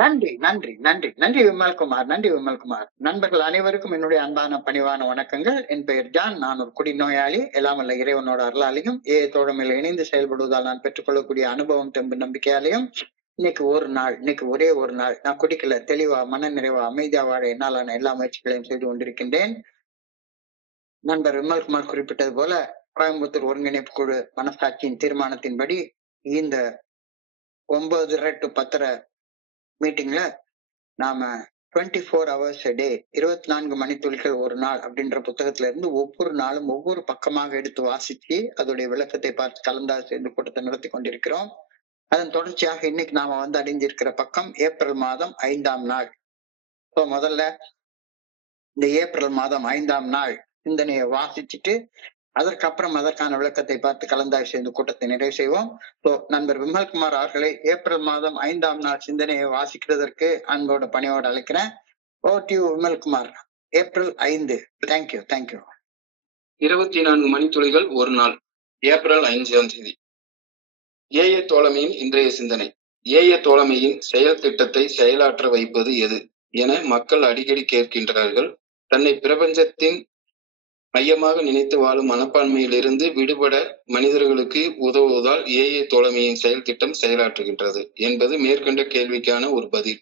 நன்றி நன்றி நன்றி நன்றி விமல்குமார், நன்றி விமல்குமார். நண்பர்கள் அனைவருக்கும் என்னுடைய அன்பான பணிவான வணக்கங்கள். என் பெயர் ஜான். நான் ஒரு குடிநோயாளி. எல்லாம் வல்ல இறைவனோட அருளாலையும் தோழமையில் இணைந்து செயல்படுவதால் நான் பெற்றுக்கொள்ளக்கூடிய அனுபவம் தெம்பு நம்பிக்கையாலையும் இன்னைக்கு ஒரே ஒரு நாள் நான் குடிக்கல, தெளிவா மன நிறைவா அமைதியா வாழ என்னாலான எல்லா முயற்சிகளையும் செய்து கொண்டிருக்கின்றேன். நண்பர் விமல்குமார் குறிப்பிட்டது போல கோயம்புத்தூர் ஒருங்கிணைப்பு குழு மனசாட்சியின் தீர்மானத்தின்படி இந்த 9:30 to 10:30 மீட்டிங்ல நாம 24 hours a day, 24 மணித்துளிகள் ஒரு நாள் அப்படின்ற புத்தகத்துல இருந்து ஒவ்வொரு நாளும் ஒவ்வொரு பக்கமாக எடுத்து வாசிச்சு அதோடைய விளக்கத்தை பார்த்து கலந்தால் சேர்ந்து கூட்டத்தை நடத்தி கொண்டிருக்கிறோம். அதன் தொடர்ச்சியாக இன்னைக்கு நாம அடைஞ்சிருக்கிற பக்கம் ஏப்ரல் மாதம் 5ஆம் நாள். இப்போ முதல்ல இந்த ஏப்ரல் மாதம் 5ஆம் நாள் சிந்தனையை வாசிச்சுட்டு அதற்கப்புறம் அதற்கான விளக்கத்தை பார்த்து கலந்தாய் சேர்ந்து கூட்டத்தை நிறைவு செய்வோம். நண்பர் விமல்குமார் அவர்களை ஏப்ரல் மாதம் 5ஆம் நாள் சிந்தனையை வாசிக்கிறதற்கு அன்போட பணியோடு அழைக்கிறேன். விமல்குமார், ஏப்ரல் 5. Thank you thank you. 24 மணித்துளிகள் ஒரு நாள், ஏப்ரல் 5ஆம் தேதி. ஏய தோழமையின் இன்றைய சிந்தனை. ஏய தோழமையின் செயல் திட்டத்தை செயலாற்ற வைப்பது எது என மக்கள் அடிக்கடி கேட்கின்றார்கள். தன்னை பிரபஞ்சத்தின் மையமாக நினைத்து வாழும் மனப்பான்மையிலிருந்து விடுபட மனிதர்களுக்கு உதவுவதால் ஏஏ தோழமையின் செயல் திட்டம் செயலாற்றுகின்றது என்பது மேற்கண்ட கேள்விக்கான ஒரு பதில்.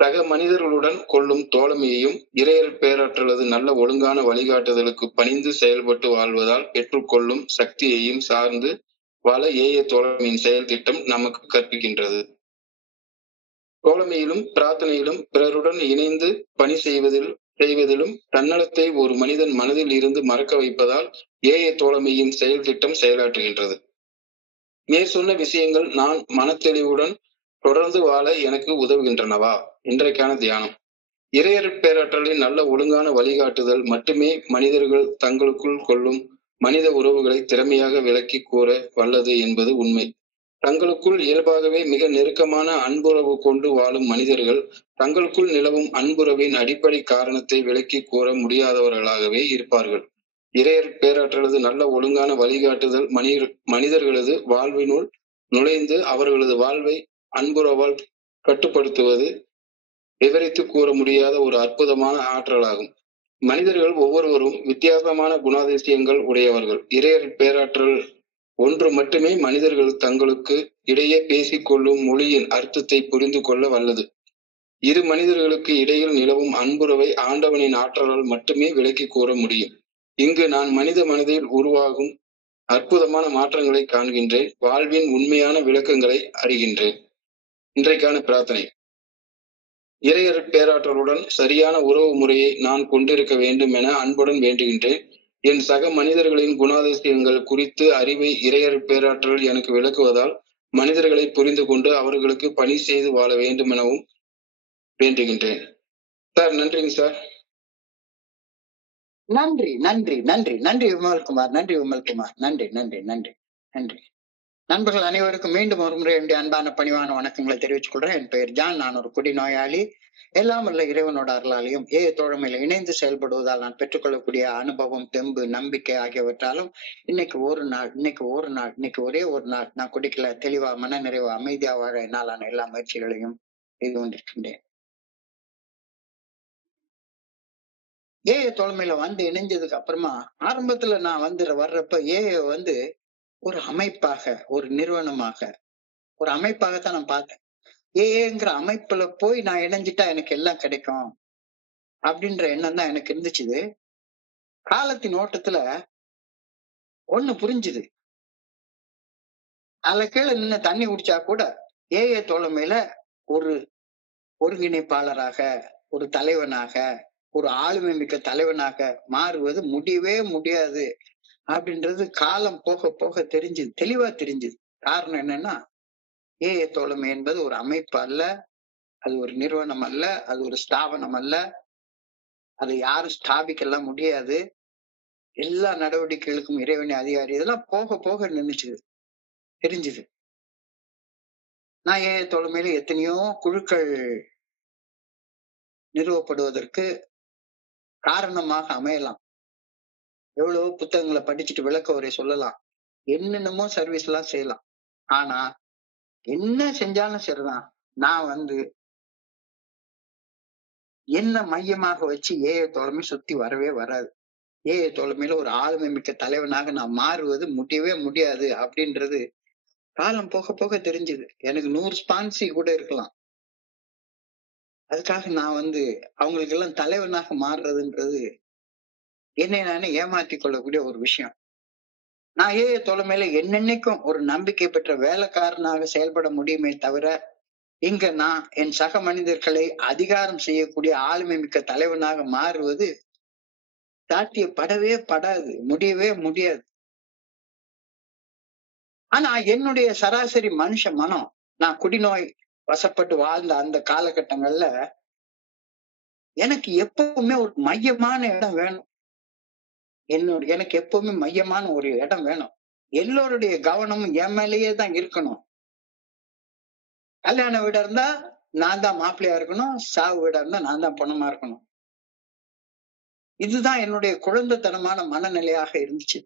சக மனிதர்களுடன் கொள்ளும் தோழமையையும் இறையர் பேராற்றலது நல்ல ஒழுங்கான வழிகாட்டுதலுக்கு பணிந்து செயல்பட்டு வாழ்வதால் பெற்றுக்கொள்ளும் சக்தியையும் சார்ந்து வாழ ஏஏ தோழமையின் செயல் திட்டம் நமக்கு கற்பிக்கின்றது. தோழமையிலும் பிரார்த்தனையிலும் பிறருடன் இணைந்து பணி செய்வதிலும் தன்னலத்தை ஒரு மனிதன் மனதில் இருந்து மறக்க வைப்பதால் ஏஏ தோழமையின் செயல் திட்டம் செயலாற்றுகின்றது. மேற் சொன்ன விஷயங்கள் நான் மனத்தெளிவுடன் தொடர்ந்து வாழ எனக்கு உதவுகின்றனவா? இன்றைக்கான தியானம். இறையர் பேராற்றலின் நல்ல ஒழுங்கான வழிகாட்டுதல் மட்டுமே மனிதர்கள் தங்களுக்குள் கொள்ளும் மனித உறவுகளை திறமையாக விளக்கி கூற வல்லது என்பது உண்மை. தங்களுக்குள் இயல்பாகவே மிக நெருக்கமான அன்புறவு கொண்டு வாழும் மனிதர்கள் தங்களுக்குள் நிலவும் அன்புறவின் அடிப்படை காரணத்தை விளக்கி கூற முடியாதவர்களாகவே இருப்பார்கள். இறையர் பேராற்றலது நல்ல ஒழுங்கான வழிகாட்டுதல் மனிதர்களது வாழ்வினுள் நுழைந்து அவர்களது வாழ்வை அன்புறவால் கட்டுப்படுத்துவது விவரித்து கூற முடியாத ஒரு அற்புதமான ஆற்றலாகும். மனிதர்கள் ஒவ்வொருவரும் வித்தியாசமான குணாதிசயங்கள் உடையவர்கள். இறையர் பேராற்றல் ஒன்று மட்டுமே மனிதர்கள் தங்களுக்கு இடையே பேசிக்கொள்ளும் மொழியின் அர்த்தத்தை புரிந்து கொள்ள வல்லது. இரு மனிதர்களுக்கு இடையில் நிலவும் அன்புறவை ஆண்டவனின் ஆற்றலால் மட்டுமே விளக்கி கூற முடியும். இங்கு நான் மனித மனதில் உருவாகும் அற்புதமான மாற்றங்களை காண்கின்றேன். வாழ்வின் உண்மையான விளக்கங்களை அறிகின்றேன். இன்றைக்கான பிரார்த்தனை. இறையர் பேராற்றலுடன் சரியான உறவு முறையை நான் கொண்டிருக்க வேண்டும் என அன்புடன் வேண்டுகின்றேன். என் சக மனிதர்களின் குணாதிசயங்கள் குறித்து அறிவை இறையர் பேராற்றல் எனக்கு விளக்குவதால் மனிதர்களை புரிந்து கொண்டு அவர்களுக்கு பணி செய்து வாழ வேண்டும் எனவும் வேண்டுகின்றேன். சார், நன்றிங்க சார். நன்றி நன்றி நன்றி நன்றி விமல்குமார், நன்றி விமல்குமார், நன்றி நன்றி நன்றி நன்றி. நண்பர்கள் அனைவருக்கும் மீண்டும் ஒரு முறை என்னுடைய அன்பான பணிவான வணக்கங்களை தெரிவித்துக் கொள்றேன். என் பெயர் ஜான். நான் ஒரு குடிநோயாளி. எல்லாம் வல்ல இறைவனோட அருளாலையும் தோழமையில இணைந்து செயல்படுவதால் நான் பெற்றுக்கொள்ளக்கூடிய அனுபவம் தெம்பு நம்பிக்கை ஆகியவற்றாலும் இன்னைக்கு ஒரே ஒரு நாள் நான் குடிக்கல, தெளிவா மன நிறைவா அமைதியா வாழ என்னாலான எல்லா முயற்சிகளையும் செய்து கொண்டிருக்கின்றேன். தோழமையில இணைஞ்சதுக்கு அப்புறமா ஆரம்பத்துல நான் வர்றப்ப ஒரு அமைப்பாக, ஒரு நிறுவனமாக, ஒரு அமைப்பாகத்தான் நான் பார்த்தேன். ஏங்கிற அமைப்புல போய் நான் இணைஞ்சிட்டா எனக்கு எல்லாம் கிடைக்கும் அப்படின்ற எண்ணம் தான் எனக்கு இருந்துச்சு. காலத்தின் ஓட்டத்துல ஒண்ணு புரிஞ்சுது. அதுல கீழே நின்று தண்ணி குடிச்சா கூட தோழமையில ஒரு ஒருங்கிணைப்பாளராக, ஒரு தலைவனாக, ஒரு ஆளுமை மிக்க தலைவனாக மாறுவது முடியவே முடியாது அப்படின்றது காலம் போக போக தெரிஞ்சுது, தெளிவா தெரிஞ்சுது. காரணம் என்னன்னா, தோழமை என்பது ஒரு அமைப்பு அல்ல, அது ஒரு நிறுவனம் அல்ல, அது ஒரு ஸ்தாபனம் அல்ல, அதை யாரும் ஸ்தாபிக்கலாம் முடியாது. எல்லா நடவடிக்கைகளுக்கும் இறைவனை அதிகாரி. இதெல்லாம் போக போக நினைச்சுது, தெரிஞ்சுது. நான் தோழமையில எத்தனையோ குழுக்கள் நிறுவப்படுவதற்கு காரணமாக அமையலாம். எவ்வளவோ புத்தகங்களை படிச்சுட்டு விளக்க உரை சொல்லலாம், என்னென்னமோ சர்வீஸ் எல்லாம் செய்யலாம். ஆனா என்ன செஞ்சாலும் சரிதான், நான் என்ன மையமாக வச்சு ஏஐ தோழமை சுத்தி வரவே வராது. ஏஐ தோழமையில ஒரு ஆளுமை மிக்க தலைவனாக நான் மாறுவது முடியவே முடியாது அப்படின்றது காலம் போக போக தெரிஞ்சுது. எனக்கு 100 ஸ்பான்சி கூட இருக்கலாம். அதுக்காக நான் அவங்களுக்கு எல்லாம் தலைவனாக மாறுறதுன்றது என்னை நானே ஏமாற்றிக் கொள்ளக்கூடிய ஒரு விஷயம். நான் ஏஐ தோழமையில என்னென்னைக்கும் ஒரு நம்பிக்கை பெற்ற வேலைக்காரனாக செயல்பட முடியுமே தவிர, இங்க நான் என் சக மனிதர்களை அதிகாரம் செய்யக்கூடிய ஆளுமை மிக்க தலைவனாக மாறுவது சாத்தியப்படவே படாது. முடியவே முடியாது. ஆனா என்னுடைய சராசரி மனுஷ மனம், நான் குடிநோய் வசப்பட்டு வாழ்ந்த அந்த காலகட்டங்கள்ல, எனக்கு எப்பவுமே ஒரு மையமான இடம் வேணும். எனக்கு எப்பவுமே மையமான ஒரு இடம் வேணும். எல்லோருடைய கவனமும் என் மேலேயே தான் இருக்கணும். கல்யாண வீடா இருந்தா நான் தான் மாப்பிள்ளையா இருக்கணும். சாவு வீடா இருந்தா நான் தான் பொணமா இருக்கணும். இதுதான் என்னுடைய குழந்தைத்தனமான மனநிலையாக இருந்துச்சு.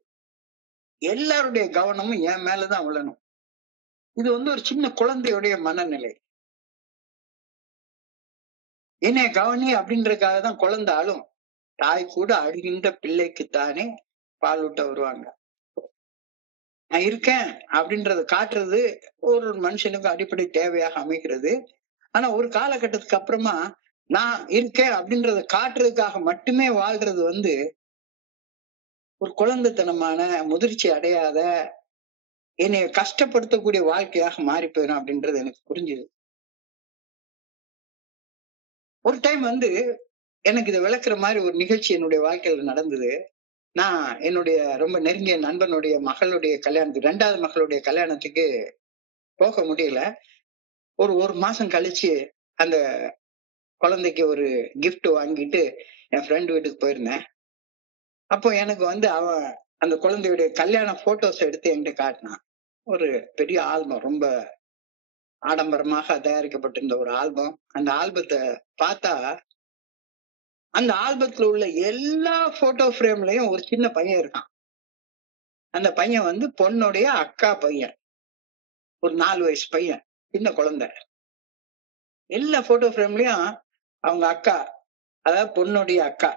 எல்லாருடைய கவனமும் என் மேலதான் விழணும். இது ஒரு சின்ன குழந்தையுடைய மனநிலை. என்னைய கவனி அப்படின்றதுக்காக தான் குழந்தை அழும். தாய் கூட அழுகின்ற பிள்ளைக்குத்தானே பால் ஊட்ட வருவாங்க. நான் இருக்கேன் அப்படின்றத காட்டுறது ஒரு மனுஷனுக்கு அடிப்படை தேவையாக அமைகிறது. ஆனா ஒரு காலகட்டத்துக்கு அப்புறமா நான் இருக்கேன் அப்படின்றத காட்டுறதுக்காக மட்டுமே வாழ்றது ஒரு குழந்தைத்தனமான, முதிர்ச்சி அடையாத, என்னைய கஷ்டப்படுத்தக்கூடிய வாழ்க்கையாக மாறி போயிடும் அப்படின்றது எனக்கு புரிஞ்சுது. ஒரு டைம் எனக்கு இதை விளக்குற மாதிரி ஒரு நிகழ்ச்சி என்னுடைய வாழ்க்கையில நடந்தது. நான் என்னுடைய ரொம்ப நெருங்கிய நண்பனுடைய மகளுடைய கல்யாணத்துக்கு, 2வது மகளுடைய கல்யாணத்துக்கு போக முடியல. ஒரு மாசம் கழிச்சு அந்த குழந்தைக்கு ஒரு gift வாங்கிட்டு என் ஃப்ரெண்ட் வீட்டுக்கு போயிருந்தேன். அப்போ எனக்கு அவன் அந்த குழந்தையுடைய கல்யாண போட்டோஸ் எடுத்து என்கிட்ட காட்டினான். ஒரு பெரிய ஆல்பம், ரொம்ப ஆடம்பரமாக தயாரிக்கப்பட்டிருந்த ஒரு ஆல்பம். அந்த ஆல்பத்தை பார்த்தா, அந்த ஆல்பத்துல உள்ள எல்லா போட்டோ ஃப்ரேம்லயும் ஒரு சின்ன பையன் இருக்கான். அந்த பையன் பொண்ணுடைய அக்கா பையன். ஒரு 4 வயசு பையன், சின்ன குழந்தை. எல்லா போட்டோ ஃப்ரேம்லயும் அவங்க அக்கா, அதாவது பொண்ணுடைய அக்கா,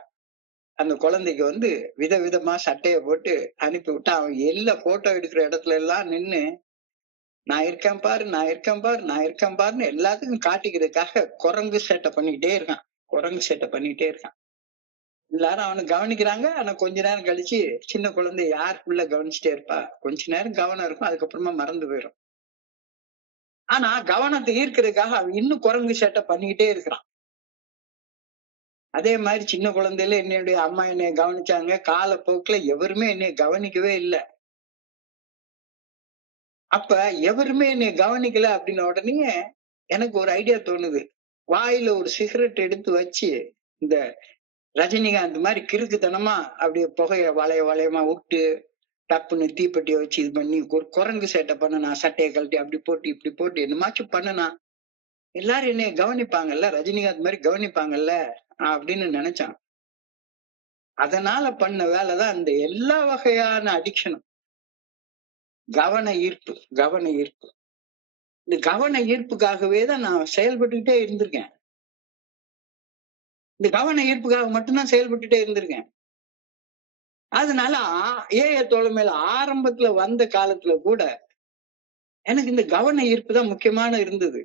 அந்த குழந்தைக்கு விதவிதமா சட்டைய போட்டு அனுப்பி விட்டா, அவன் எல்லா போட்டோ எடுக்கிற இடத்துல எல்லாம் நின்னு, நான் இருக்கேன் பாரு, நான் இருக்கேன் பாரு, நான் இருக்கேன் பாருன்னு எல்லாத்துக்கும் காட்டிக்கிறதுக்காக குரங்கு சேட்டை பண்ணிக்கிட்டே இருக்கான். குரங்கு சேட்டை பண்ணிக்கிட்டே இருக்கான். எல்லாரும் அவனை கவனிக்கிறாங்க. ஆனா கொஞ்ச நேரம் கழிச்சு சின்ன குழந்தை யாருக்குள்ள கவனிச்சுட்டே இருப்பா. கொஞ்ச நேரம் கவனம் இருக்கும், அதுக்கப்புறமா மறந்து போயிடும். ஆனா கவனத்தை ஈர்க்கிறதுக்காக அவன் இன்னும் குரங்கு சேட்டை பண்ணிக்கிட்டே இருக்கிறான். அதே மாதிரி சின்ன குழந்தையில என்னுடைய அம்மா என்னைய கவனிச்சாங்க. காலப்போக்குல எவருமே என்னைய கவனிக்கவே இல்லை. அப்ப எவருமே என்னைய கவனிக்கல அப்படின்ன உடனே எனக்கு ஒரு ஐடியா தோணுது. வாயில ஒரு சிகரெட் எடுத்து வச்சு, இந்த ரஜினிகாந்த் மாதிரி கிறுக்குத்தனமா அப்படியே புகைய வளையமா விட்டு, டப்புன்னு தீப்பெட்டியை வச்சு இது பண்ணி ஒரு குரங்கு சேட்டை பண்ணனா, சட்டையை கழட்டி அப்படி போட்டு இப்படி போட்டு என்னமாச்சும் பண்ணனா, எல்லாரும் என்னைய கவனிப்பாங்கல்ல, ரஜினிகாந்த் மாதிரி கவனிப்பாங்கல்ல அப்படின்னு நினைச்சான். அதனால பண்ண வேலைதான் இந்த எல்லா வகையான அடிக்ஷனும். கவன ஈர்ப்பு, கவன ஈர்ப்பு. இந்த கவன ஈர்ப்புக்காகவே தான் நான் செயல்பட்டுக்கிட்டே இருந்திருக்கேன். இந்த கவன ஈர்ப்புக்காக மட்டும்தான் செயல்பட்டுட்டே இருந்திருக்கேன். அதனால ஏஐ தோழமையில ஆரம்பத்துல வந்த காலத்துல கூட எனக்கு இந்த கவன ஈர்ப்பு தான் முக்கியமான இருந்தது.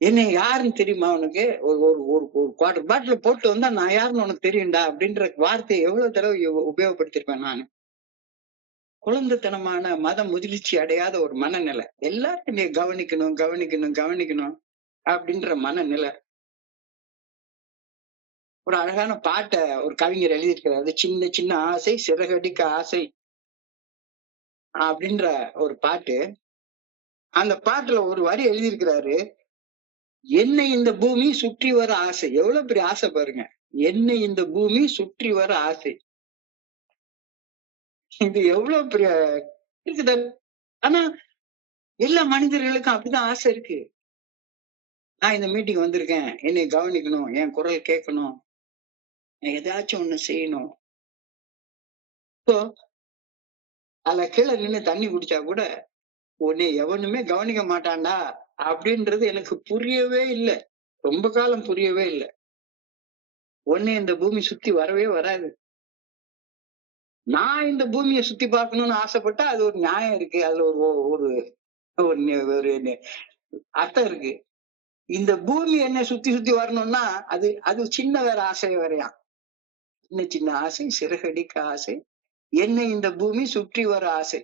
என்ன யாருன்னு தெரியுமா உனக்கு? ஒரு ஒரு ஒரு ஒரு குவார்டர் பாட்டில் போட்டு வந்தா நான் யாருன்னு உனக்கு தெரியும்டா அப்படின்ற வார்த்தையை எவ்வளவு தடவை உபயோகப்படுத்திருப்பேன் நானு. குழந்தைத்தனமான மத முதிர்ச்சி அடையாத ஒரு மனநிலை. எல்லாரும் என்னைய கவனிக்கணும், கவனிக்கணும், கவனிக்கணும் அப்படின்ற மனநிலை. ஒரு அழகான பாட்டை ஒரு கவிஞர் எழுதியிருக்கிறாரு. சின்ன சின்ன ஆசை சிறகடிக்க ஆசை அப்படின்ற ஒரு பாட்டு. அந்த பாட்டுல ஒரு வரி எழுதியிருக்கிறாரு. என்னை இந்த பூமி சுற்றி வர ஆசை. எவ்வளவு பெரிய ஆசை பாருங்க. என்னை இந்த பூமி சுற்றி வர ஆசை. இது எவ்வளவு பெரிய இருக்குது. ஆனா எல்லா மனிதர்களுக்கும் அப்படிதான் ஆசை இருக்கு. நான் இந்த மீட்டிங் வந்திருக்கேன், என்னை கவனிக்கணும், என் குரல் கேட்கணும், ஏதாச்சும் ஒண்ணு செய்யணும். இப்போ அதுல கீழே நின்னு தண்ணி குடிச்சா கூட உன்னை எவனுமே கவனிக்க மாட்டான்டா அப்படின்றது எனக்கு புரியவே இல்லை. ரொம்ப காலம் புரியவே இல்லை. ஒண்ணு இந்த பூமி சுத்தி வரவே வராது. நான் இந்த பூமியை சுத்தி பார்க்கணும்னு ஆசைப்பட்டா அது ஒரு நியாயம் இருக்கு. அதுல ஒரு ஒரு ஒரு ஒரு அர்த்தம் இருக்கு. இந்த பூமி என்ன சுத்தி சுத்தி வரணும்னா அது அது சின்ன வேற ஆசை வேறையா. சின்ன சின்ன ஆசை, சிறகடிக்க ஆசை, என்னை இந்த பூமி சுற்றி வர ஆசை.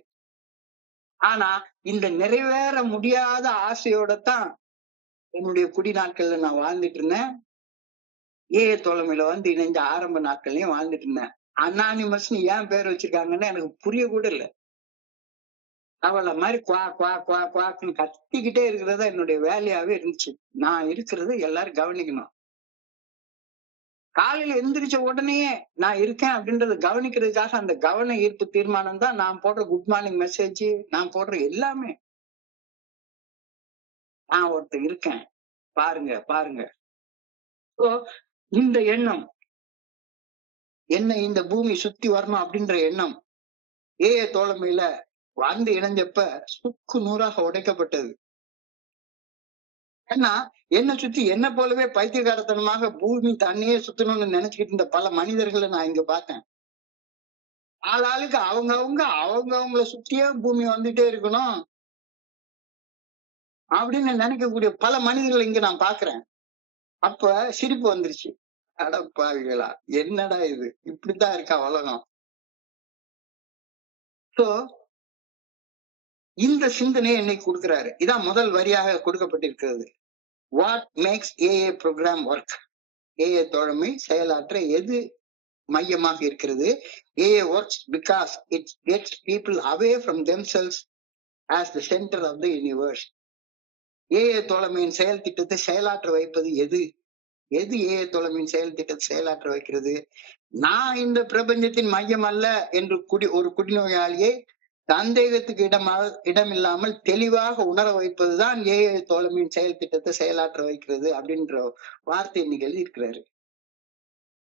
ஆனா இந்த நிறைவேற முடியாத ஆசையோட தான் என்னுடைய குடி நாட்கள்ல நான் வாழ்ந்துட்டு இருந்தேன். ஏஏ தோழமையில வந்து இணைந்த ஆரம்ப நாட்கள்லயும் வாழ்ந்துட்டு இருந்தேன். அனானிமஸ்ன்னு ஏன் பேர் வச்சிருக்காங்கன்னு எனக்கு புரிய கூட இல்ல. அவள மாதிரி குவா குவா குவா குவாக்குன்னு கத்திக்கிட்டே இருக்கிறதா என்னுடைய வேலையாவே இருந்துச்சு. நான் இருக்கிறத எல்லாரும் கவனிக்கணும். காலையில எந்திரிச்ச உடனேயே நான் இருக்கேன் அப்படின்றத கவனிக்கிறதுக்காக அந்த கவன ஈர்ப்பு தீர்மானம் தான் நான் போடுற குட் மார்னிங் மெசேஜ், நான் போடுற எல்லாமே. நான் ஒருத்தர் இருக்கேன், பாருங்க பாருங்க. So, இந்த எண்ணம், என்ன இந்த பூமி சுத்தி வரணும் அப்படின்ற எண்ணம் ஏஏ தோழமையில வந்து இணைஞ்சப்ப சுக்கு நூறாக உடைக்கப்பட்டது. ஏன்னா என்ன சுத்தி என்ன போலவே பைத்தியகாரத்தனமாக பூமி தண்ணியே சுத்தணும்னு நினைச்சுக்கிட்டு இருந்த பல மனிதர்களை நான் இங்க பார்த்தேன். ஆளாளுக்கு அவங்கவங்கள சுத்தியே பூமி வந்துட்டே இருக்கணும் அப்படின்னு நினைக்கக்கூடிய பல மனிதர்களை இங்க நான் பாக்குறேன். அப்ப சிரிப்பு வந்துருச்சு. அட பாவிகளா, என்னடா இது, இப்படித்தான் இருக்கா உலகம். சோ இந்த சிந்தனையை இன்னைக்கு கொடுக்கிறாரு. இதான் முதல் வரியாக கொடுக்கப்பட்டிருக்கிறது. What makes AA program work? AA தோழமை செயலாற்ற எது மையமாக இருக்கிறது? AA works because it gets people away from themselves as the center of the universe. AA தோழமையின் செயல் திட்டத்தை செயலாற்ற வைப்பது எது? எது ஏஏ தோழமையின் செயல் திட்டத்தை செயலாற்ற வைக்கிறது? நான் இந்த பிரபஞ்சத்தின் மையம் அல்ல என்று ஒரு குடிநோயாளியை சந்தேகத்துக்கு இடமில்லாமல் தெளிவாக உணர வைப்பதுதான் ஏஏ தோழமையின் செயல் திட்டத்தை செயலாற்ற வைக்கிறது அப்படின்ற வார்த்தை இன்னைக்கு எழுதியிருக்கிறாரு.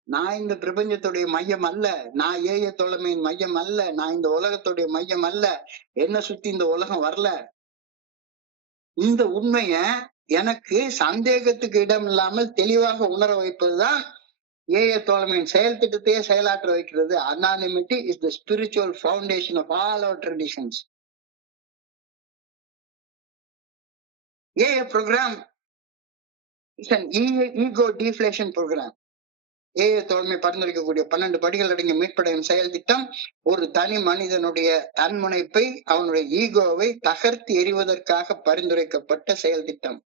நான் இந்த பிரபஞ்சத்துடைய மையம் அல்ல, நான் ஏஏ தோழமையின் மையம் அல்ல, நான் இந்த உலகத்துடைய மையம் அல்ல, என்ன சுத்தி இந்த உலகம் வரல. இந்த உண்மைய எனக்கு சந்தேகத்துக்கு இடம் இல்லாமல் தெளிவாக உணர வைப்பதுதான் ஏஏ தோழமையின் செயல் திட்டத்தையே செயலாற்ற வைக்கிறது. Anonymity is the spiritual foundation of all our traditions. AA program is an ego deflation program. AA தோழமை பரிந்துரைக்கக்கூடிய 12 படிகள் அடங்கிய மீட்படையும் செயல் திட்டம் ஒரு தனி மனிதனுடைய தன்முனைப்பை, அவனுடைய ஈகோவை தகர்த்து எறிவதற்காக பரிந்துரைக்கப்பட்ட செயல் திட்டம்.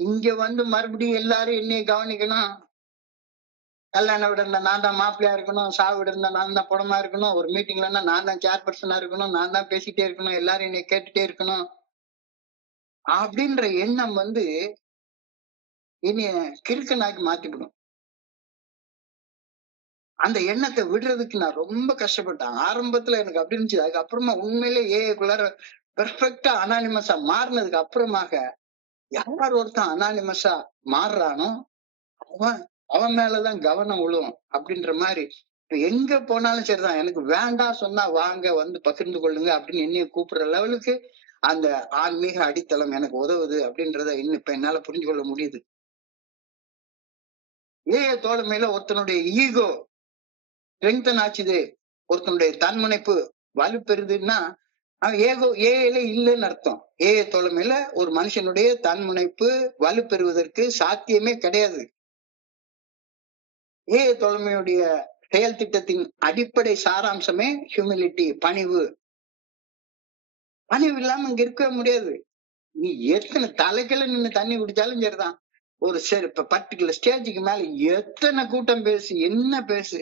இங்க வந்து மறுபடியும் எல்லாரும் என்னைய கவனிக்கணும், கல்யாண வீடு இருந்தா நான் தான் மாப்பிள்ளையா இருக்கணும், சாவு வீடு இருந்தா நான் தான் படமா இருக்கணும், ஒரு மீட்டிங்லன்னா நான் தான் சேர்பர்சனா இருக்கணும், நான் தான் பேசிட்டே இருக்கணும், எல்லாரும் என்னை கேட்டுட்டே இருக்கணும் அப்படின்ற எண்ணம் வந்து என்னைய கிறுக்கனாக்கி மாத்திவிடும். அந்த எண்ணத்தை விடுறதுக்கு நான் ரொம்ப கஷ்டப்பட்டேன். ஆரம்பத்துல எனக்கு அப்படி இருந்துச்சு. அதுக்கப்புறமா உண்மையிலே ஏக்குள்ளார பெர்ஃபெக்டா அனானிமஸா மாறினதுக்கு அப்புறமாக யார் ஒருத்தன் அனானிமஸா மாறுறானோ அவன் மேலதான் கவனம் விழும் அப்படின்ற மாதிரி. இப்ப எங்க போனாலும் சரிதான், எனக்கு வேண்டாம் சொன்னா வாங்க வந்து பகிர்ந்து கொள்ளுங்க அப்படின்னு என்னைய கூப்பிடுற லெவலுக்கு அந்த ஆன்மீக அடித்தளம் எனக்கு உதவுது அப்படின்றத இன்னும் இப்ப என்னால புரிஞ்சு கொள்ள முடியுது. ஏஏ தோழமையில ஒருத்தனுடைய ஈகோ ஸ்ட்ரெங்தன் ஆச்சுது, ஒருத்தனுடைய தன்முனைப்பு வலுப்பெறுதுன்னா ஏஏல இல்லைன்னு அர்த்தம். ஏஏ தோழமையில ஒரு மனுஷனுடைய தன்முனைப்பு வலுப்பெறுவதற்கு சாத்தியமே கிடையாது. ஏஏ தோழமையுடைய செயல் திட்டத்தின் அடிப்படை சாராம்சமே ஹியூமிலிட்டி, பணிவு. பணிவு இல்லாம இங்க இருக்கவே முடியாது. நீ எத்தனை தலைக்கெல்லாம் நின்று தண்ணி குடிச்சாலும் சரிதான், ஒரு பர்டிகுலர் ஸ்டேஜுக்கு மேல எத்தனை கூட்டம் பேசு, என்ன பேசு,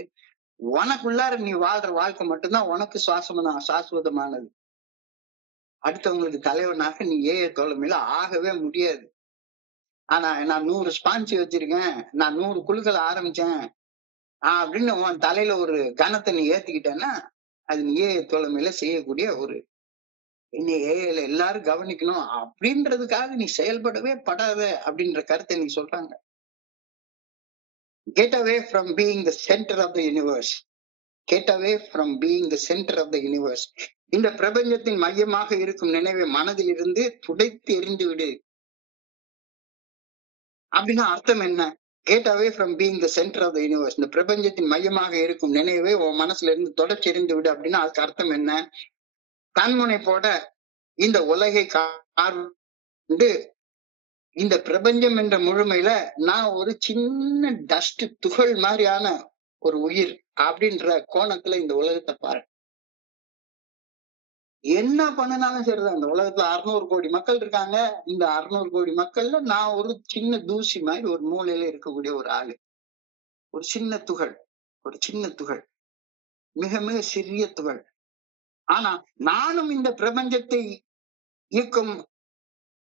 உனக்குள்ளார நீ வாழ்ற வாழ்க்கை மட்டும்தான் உனக்கு சாஸ்வதமானது. அடுத்தவங்களுக்கு தலைவனாக நீ ஏஏ தோழமையில ஆகவே முடியாது. ஆனா நான் 100 ஸ்பான்சி வச்சிருக்கேன், நான் 100 குழுக்களை ஆரம்பிச்சேன் அப்படின்னு உன் தலையில ஒரு கனத்தை நீ ஏத்திக்கிட்டேன்னா அது நீ ஏஏ தோழமையில செய்யக்கூடிய ஒரு, இன்னை ஏஏல எல்லாரும் கவனிக்கணும் அப்படின்றதுக்காக நீ செயல்படவே படாத அப்படின்ற கருத்தை நீ சொல்றாங்க. Get away from being the center of the universe. Get away from being the center of the universe. இந்த பிரபஞ்சத்தின் மையமாக இருக்கும் நினைவை மனதில் இருந்து துடைத்து எறிந்து விடு. அப்படின்னா அர்த்தம் என்ன? Get away from being the centre of the universe. இந்த பிரபஞ்சத்தின் மையமாக இருக்கும் நினைவே உன் மனசுல இருந்து தொடச்செறிந்து விடு அப்படின்னா அதுக்கு அர்த்தம் என்ன? தன்முனைப்போட இந்த உலகை காண்டு இந்த பிரபஞ்சம் என்ற முழுமையில நான் ஒரு சின்ன டஸ்ட் துகள் மாதிரியான ஒரு உயிர் அப்படின்ற கோணத்துல இந்த உலகத்தை பாரு. என்ன பண்ணினாலும் சரிதான். இந்த உலகத்துல 600 கோடி மக்கள் இருக்காங்க. இந்த 600 கோடி மக்கள்ல நான் ஒரு சின்ன தூசி மாதிரி ஒரு மூலையில இருக்கக்கூடிய ஒரு ஆளு. ஒரு சின்ன துகள், ஒரு சின்ன துகள், மிக மிக சிறிய துகள். ஆனா நானும் இந்த பிரபஞ்சத்தை இயக்கும்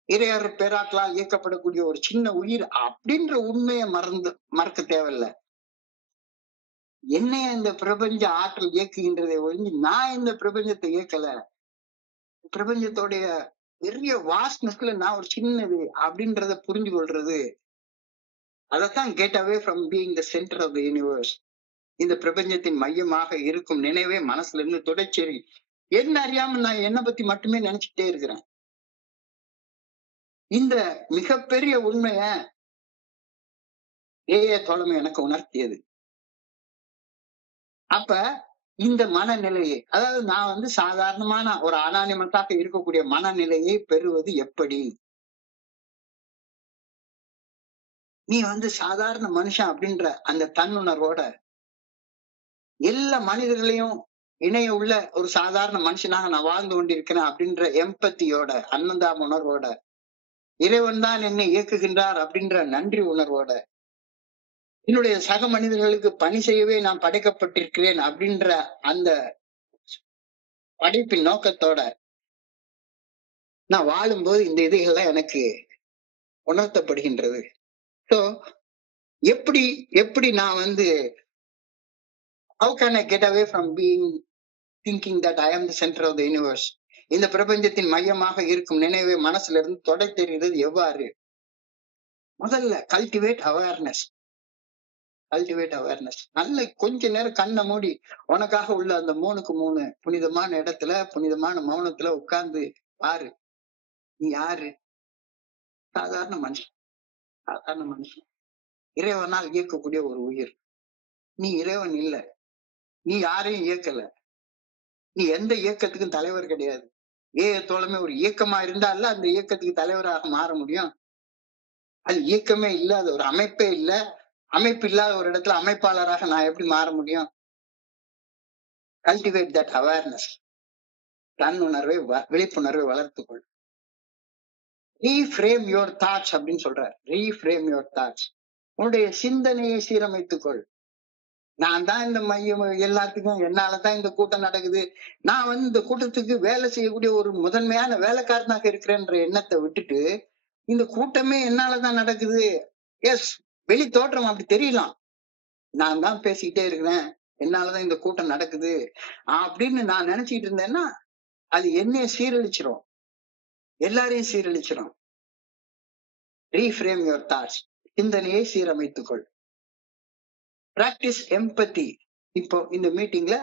இறையர் பேராக்களால் இயக்கப்படக்கூடிய ஒரு சின்ன உயிர் அப்படின்ற உண்மையை மறக்க தேவையில்ல. என்னைய இந்த பிரபஞ்ச ஆற்றல் இயக்குகின்றதை ஒழிஞ்சு நான் இந்த பிரபஞ்சத்தை இயக்கல. பிரபஞ்சத்தோடைய பெரிய வாஸ்ட்னஸ்ல நான் ஒரு சின்னது அப்படின்றத புரிஞ்சு கொள்றது. அதைத்தான் get away from being the centre of the universe. இந்த பிரபஞ்சத்தின் மையமாக இருக்கும் நினைவே மனசுல இருந்து தொடச்சேரி. என்ன அறியாம நான் என்னை பத்தி மட்டுமே நினைச்சுக்கிட்டே இருக்கிறேன். இந்த மிகப்பெரிய உண்மைய தோழமை எனக்கு உணர்த்தியது. அப்ப இந்த மனநிலையை, அதாவது நான் சாதாரணமான ஒரு அனானிமஸாக இருக்கக்கூடிய மனநிலையை பெறுவது எப்படி? நீ சாதாரண மனுஷன் அப்படின்ற அந்த தன்னுணர்வோட எல்லா மனிதர்களையும் இணைய உள்ள ஒரு சாதாரண மனுஷனாக நான் வாழ்ந்து கொண்டிருக்கிறேன் அப்படின்ற எம்பத்தியோட, அன்னந்தாம் உணர்வோட, இறைவன் தான் என்னை இயக்குகின்றார் அப்படின்ற நன்றி உணர்வோட, என்னுடைய சக மனிதர்களுக்கு பணி செய்யவே நான் படைக்கப்பட்டிருக்கிறேன் அப்படின்ற அந்த படைப்பின் நோக்கத்தோட நான் வாழும்போது இந்த இதுகள்லாம் எனக்கு உணர்த்தப்படுகின்றது. சோ எப்படி எப்படி நான் how can I get away from being thinking that I am the center of the universe? இந்த பிரபஞ்சத்தின் மையமாக இருக்கும் நினைவை மனசுல இருந்து தொடை தெரிகிறது எவ்வாறு? முதல்ல கல்டிவேட் அவேர்னஸ். நல்ல கொஞ்ச நேரம் கண்ணை மூடி உனக்காக உள்ள அந்த 3க்கு 3 புனிதமான இடத்துல, புனிதமான மௌனத்துல உட்கார்ந்து பாரு. நீ யாரு? சாதாரண மனுஷன். சாதாரண மனுஷன், இறைவனால் இயக்கக்கூடிய ஒரு உயிர். நீ இறைவன் இல்ல. நீ யாரையும் இயக்கல. நீ எந்த இயக்கத்துக்கும் தலைவர் கிடையாது. தோழமை ஒரு இயக்கமா இருந்தால அந்த இயக்கத்துக்கு தலைவராக மாற முடியும். அது இயக்கமே இல்ல, அது ஒரு அமைப்பே இல்ல. அமைப்பு இல்லாத ஒரு இடத்துல அமைப்பாளராக நான் எப்படி மாற முடியும்? Cultivate that awareness. தன்னுணர்வை, விழிப்புணர்வை வளர்த்துக்கொள். ரீஃப்ரேம் யுவர் தாட்ஸ் அப்படின்னு சொல்றார். Reframe your thoughts. உன்னுடைய சிந்தனையை சீரமைத்துக்கொள். நான் தான் இந்த மையம், எல்லாத்துக்கும் என்னாலதான் இந்த கூட்டம் நடக்குது. நான் இந்த கூட்டத்துக்கு வேலை செய்யக்கூடிய ஒரு முதன்மையான வேலைக்காரனாக இருக்கிறேன்ற எண்ணத்தை விட்டுட்டு இந்த கூட்டமே என்னாலதான் நடக்குது. எஸ், வெளி தோற்றம் அப்படி தெரியலாம். நான் தான் பேசிக்கிட்டே இருக்கிறேன், என்னாலதான் இந்த கூட்டம் நடக்குது அப்படின்னு நான் நினைச்சிட்டு இருந்தேன்னா அது என்னைய சீரழிச்சிரும், எல்லாரையும் சீரழிச்சிரும். Reframe your thoughts. சிந்தனையை சீரமைத்துக்கொள். பிராக்டிஸ் எம்பத்தி. இப்போ இந்த மீட்டிங்ல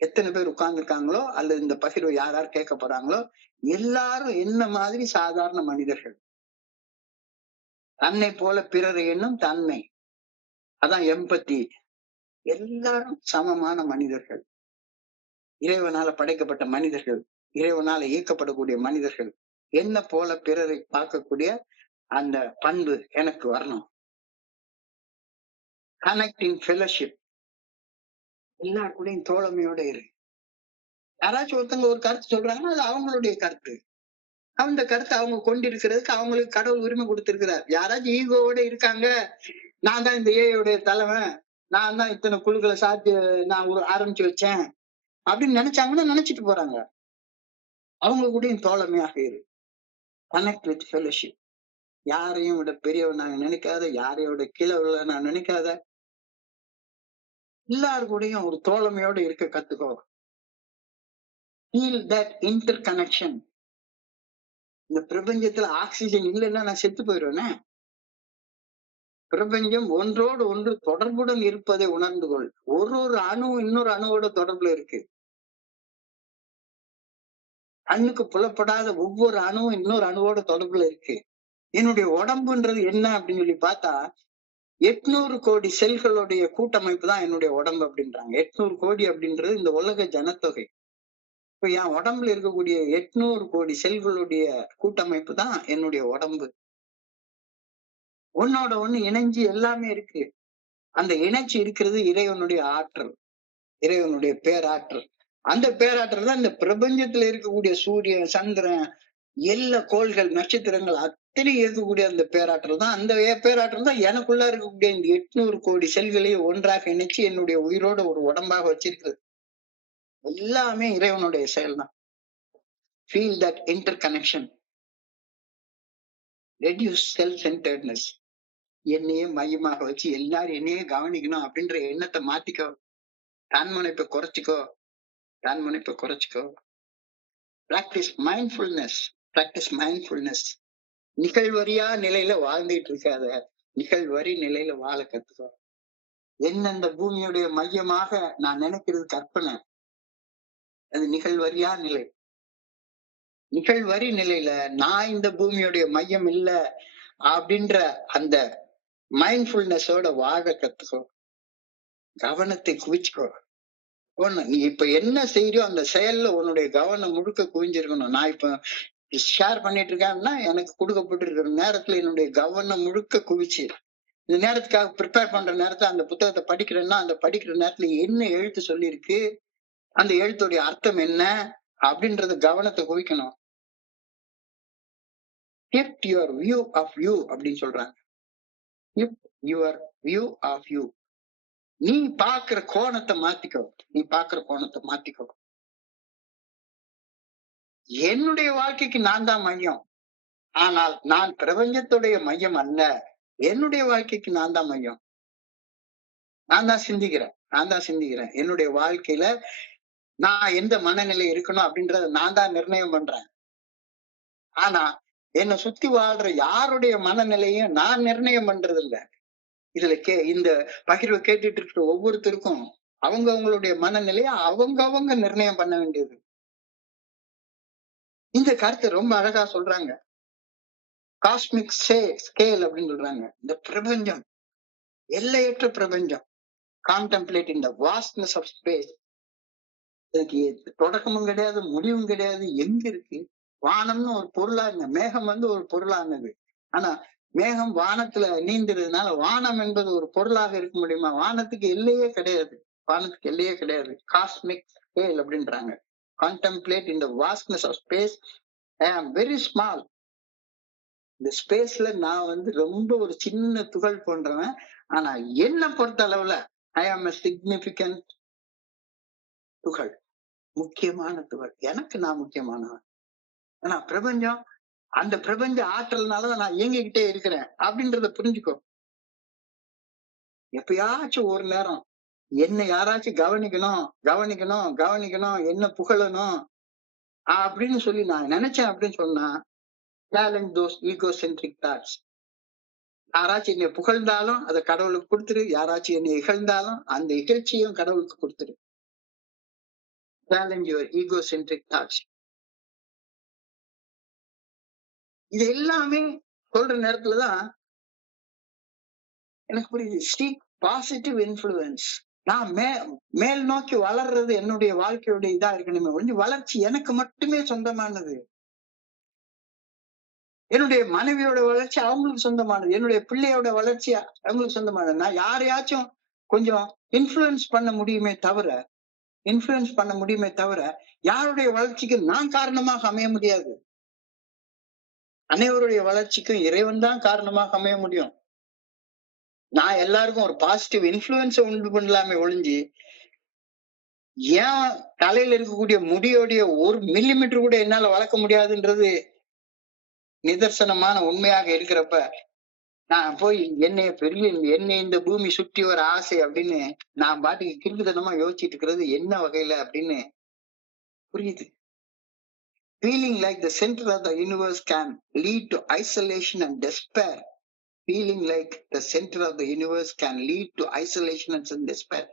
எத்தனை பேர் உட்கார்ந்துருக்காங்களோ அல்லது இந்த பகிர்வு யார் யார் கேட்க போறாங்களோ எல்லாரும் என்ன மாதிரி சாதாரண மனிதர்கள். தன்னை போல பிறரை எண்ணும் தன்மை, அதான் எம்பத்தி. எல்லாரும் சமமான மனிதர்கள், இறைவனால படைக்கப்பட்ட மனிதர்கள், இறைவனால இயக்கப்படக்கூடிய மனிதர்கள். என்ன போல பிறரை பார்க்கக்கூடிய அந்த பண்பு எனக்கு வரணும். கனெக்ட் இன் ஃபெலோஷிப். எல்லாருக்கூடையும் தோழமையோட இரு. யாராச்சும் ஒருத்தங்க ஒரு கருத்து சொல்றாங்கன்னா அது அவங்களுடைய கருத்து. அந்த கருத்தை அவங்க கொண்டிருக்கிறதுக்கு அவங்களுக்கு கடவுள் உரிமை கொடுத்திருக்கிறார். யாராச்சும் ஈகோவோட இருக்காங்க, நான் தான் இந்த ஏயோடைய தலைவன், நான் தான் இத்தனை குழுக்களை சாத்தி நான் ஆரம்பிச்சு வச்சேன் அப்படின்னு நினைச்சாங்கன்னா நினைச்சிட்டு போறாங்க. அவங்க கூடயும் தோழமையாக இரு. Connect with fellowship. யாரையும் விட பெரியவன் நாங்க நினைக்காத, யாரையோட கீழே உள்ள நான் நினைக்காத, எல்லாரு கூடயும் ஒரு தோழமையோட இருக்க கத்துக்கோ. Feel that interconnection. இந்த பிரபஞ்சத்துல ஆக்சிஜன் இல்லைன்னா நான் செத்து போயிடுவேனே. பிரபஞ்சம் ஒன்றோடு ஒன்று தொடர்புடன் இருப்பதை உணர்ந்து கொள். ஒரு அணுவும் இன்னொரு அணுவோட தொடர்புல இருக்கு. கண்ணுக்கு புலப்படாத ஒவ்வொரு அணுவும் இன்னொரு அணுவோட தொடர்புல இருக்கு. என்னுடைய உடம்புன்றது என்ன அப்படின்னு சொல்லி பார்த்தா 800 கோடி செல்களுடைய கூட்டமைப்பு தான் என்னுடைய உடம்பு அப்படின்றாங்க. 800 கோடி அப்படின்றது இந்த உலக ஜனத்தொகை. இப்ப என் உடம்புல இருக்கக்கூடிய 800 கோடி செல்களுடைய கூட்டமைப்பு தான் என்னுடைய உடம்பு. ஒன்னோட ஒண்ணு இணைஞ்சு எல்லாமே இருக்கு. அந்த இணைச்சு இருக்கிறது இறைவனுடைய ஆற்றல், இறைவனுடைய பேராற்றல். அந்த பேராற்றல் தான் இந்த பிரபஞ்சத்துல இருக்கக்கூடிய சூரியன், சந்திரன், எல்லா கோள்கள், நட்சத்திரங்கள் அத்தனை இருக்கக்கூடிய அந்த பேராற்றல் தான். அந்த பேராற்றல் தான் எனக்குள்ள இருக்கக்கூடிய இந்த 800 கோடி செல்களையும் ஒன்றாக இணைச்சு என்னுடைய உயிரோட ஒரு உடம்பாக வச்சிருக்கிறது. எல்லாமே இறைவனுடைய செயல் தான். Feel that interconnection. Reduce self-centeredness. என்னையே மையமாக வச்சு எல்லாரும் என்னையே கவனிக்கணும் அப்படின்ற எண்ணத்தை மாத்திக்கோ. தன்முனைப்பை குறைச்சிக்கோ, தன்முனைப்பை குறைச்சிக்கோ. Practice mindfulness, practice mindfulness. நிகழ்வறியா நிலையில வாழ்ந்துட்டு இருக்காத, நிகழ்வரி நிலையில வாழ கத்துக்கோ. என்ன இந்த பூமியுடைய மையமாக நான் நினைக்கிறது கற்பனை, அது நிகழ்வறியா நிலை. நிகழ்வரி நிலையில நான் இந்த பூமியுடைய மையம் இல்ல அப்படின்ற அந்த மைண்ட்ஃபுல்னஸோட வாழ கத்துக்கோ. கவனத்தை குவிச்சுக்கோ. ஒண்ணு நீ இப்ப என்ன செய்யறியோ அந்த செயல்ல உன்னுடைய கவனம் முழுக்க குவிஞ்சிருக்கணும். நான் இப்ப ஷேர் பண்ணிட்டு இருக்கேன்னா எனக்கு கொடுக்கப்பட்டிருக்கிற நேரத்துல என்னுடைய கவனம் முழுக்க குவிச்சு இந்த நேரத்துக்காக ப்ரிப்பேர் பண்ற நேரத்துல அந்த புத்தகத்தை படிக்கிறேன்னா அந்த படிக்கிற நேரத்துல என்ன எழுத்து சொல்லியிருக்கு, அந்த எழுத்துடைய அர்த்தம் என்ன அப்படின்றத கவனத்தை குவிக்கணும். Shift your view of you அப்படின்னு சொல்றாங்க. Shift your view of you. நீ பாக்குற கோணத்தை மாத்திக்கோ, நீ பாக்குற கோணத்தை மாத்திக்கோ. என்னுடைய வாழ்க்கைக்கு நான் தான் மையம், ஆனால் நான் பிரபஞ்சத்துடைய மையம் அல்ல. என்னுடைய வாழ்க்கைக்கு நான் தான் மையம். நான் தான் சிந்திக்கிறேன். என்னுடைய வாழ்க்கையில நான் எந்த மனநிலை இருக்கணும் அப்படின்றத நான் தான் நிர்ணயம் பண்றேன். ஆனா என்னை சுத்தி வாழ்ற யாருடைய மனநிலையும் நான் நிர்ணயம் பண்றது இல்ல. இதுல இந்த பகிர்வை கேட்டுட்டு இருக்கிற ஒவ்வொருத்தருக்கும் அவங்களுடைய மனநிலையை அவங்க நிர்ணயம் பண்ண வேண்டியது. இந்த கருத்தை ரொம்ப அழகா சொல்றாங்க. காஸ்மிக் ஸ்கேல் அப்படின்னு சொல்றாங்க. இந்த பிரபஞ்சம் எல்லையற்ற பிரபஞ்சம். Contemplate in the vastness of space. இதுக்கு தொடக்கமும் கிடையாது, முடிவும் கிடையாது. எங்க இருக்கு வானம்னு ஒரு பொருளா இருந்த மேகம் ஒரு பொருளானது. ஆனா மேகம் வானத்துல நீந்திருந்ததுனால வானம் என்பது ஒரு பொருளாக இருக்க முடியுமா? வானத்துக்கு எல்லையே கிடையாது, வானத்துக்கு எல்லையே கிடையாது. காஸ்மிக் ஸ்கேல் அப்படின்றாங்க. Contemplate in the vastness of space. I am very small. இந்த ஸ்பேஸ்ல நான் ரொம்ப ஒரு சின்ன துகள் போன்றவன். ஆனா என்ன பொறுத்த அளவுல ஐ ஆம் a significant துகள், முக்கியமான துகள். எனக்கு நான் முக்கியமானவன். ஆனா பிரபஞ்சம், அந்த பிரபஞ்ச ஆற்றல்னாலதான் நான் இயங்கிக்கிட்டே இருக்கிறேன் அப்படின்றத புரிஞ்சுக்கோ. எப்பயாச்சும் ஒரு நேரம் என்ன யாராச்சும் கவனிக்கணும், என்ன புகழணும் அப்படின்னு சொல்லி நான் நினைச்சேன் அப்படின்னு சொன்னா, challenge those egocentric thoughts. யாராச்சும் என்னை புகழ்ந்தாலும் அதை கடவுளுக்கு கொடுத்துரு, யாராச்சும் என்னை இகழ்ந்தாலும் அந்த இகழ்ச்சியும் கடவுளுக்கு கொடுத்துரு. Challenge your egocentric thoughts. இது எல்லாமே சொல்ற நேரத்துலதான் எனக்கு புரியுது. Seek positive influence. நான் மேல் நோக்கி வளர்றது என்னுடைய வாழ்க்கையுடைய இதா இருக்கணுமே ஒழிஞ்சு வளர்ச்சி எனக்கு மட்டுமே சொந்தமானது. என்னுடைய மனைவியோட வளர்ச்சி அவங்களுக்கு சொந்தமானது, என்னுடைய பிள்ளையோட வளர்ச்சி அவங்களுக்கு சொந்தமானது. நான் யாரையாச்சும் கொஞ்சம் இன்ஃப்ளூயன்ஸ் பண்ண முடியுமே தவிர யாருடைய வளர்ச்சிக்கு நான் காரணமாக அமைய முடியாது. அனைவருடைய வளர்ச்சிக்கும் இறைவன் தான் காரணமாக அமைய முடியும். நான் எல்லாருக்கும் ஒரு பாசிட்டிவ் இன்ஃப்ளூயன்ஸ உண்டு பண்ணலாமே ஒழிஞ்சு ஏன் தலையில இருக்கக்கூடிய முடியோடைய ஒரு மில்லிமீட்டர் கூட என்னால வளர்க்க முடியாதுன்றது நிதர்சனமான உண்மையாக இருக்கிறப்ப நான் போய் என்னை இந்த பூமி சுற்றி வர ஆசை அப்படின்னு நான் பாட்டுக்கு கிறுக்குத்தனமா யோசிச்சுட்டு இருக்கிறது என்ன வகையில அப்படின்னு புரியுது. Feeling like the center of the universe can lead to isolation and despair. Feeling like the center of the universe can lead to isolation and despair.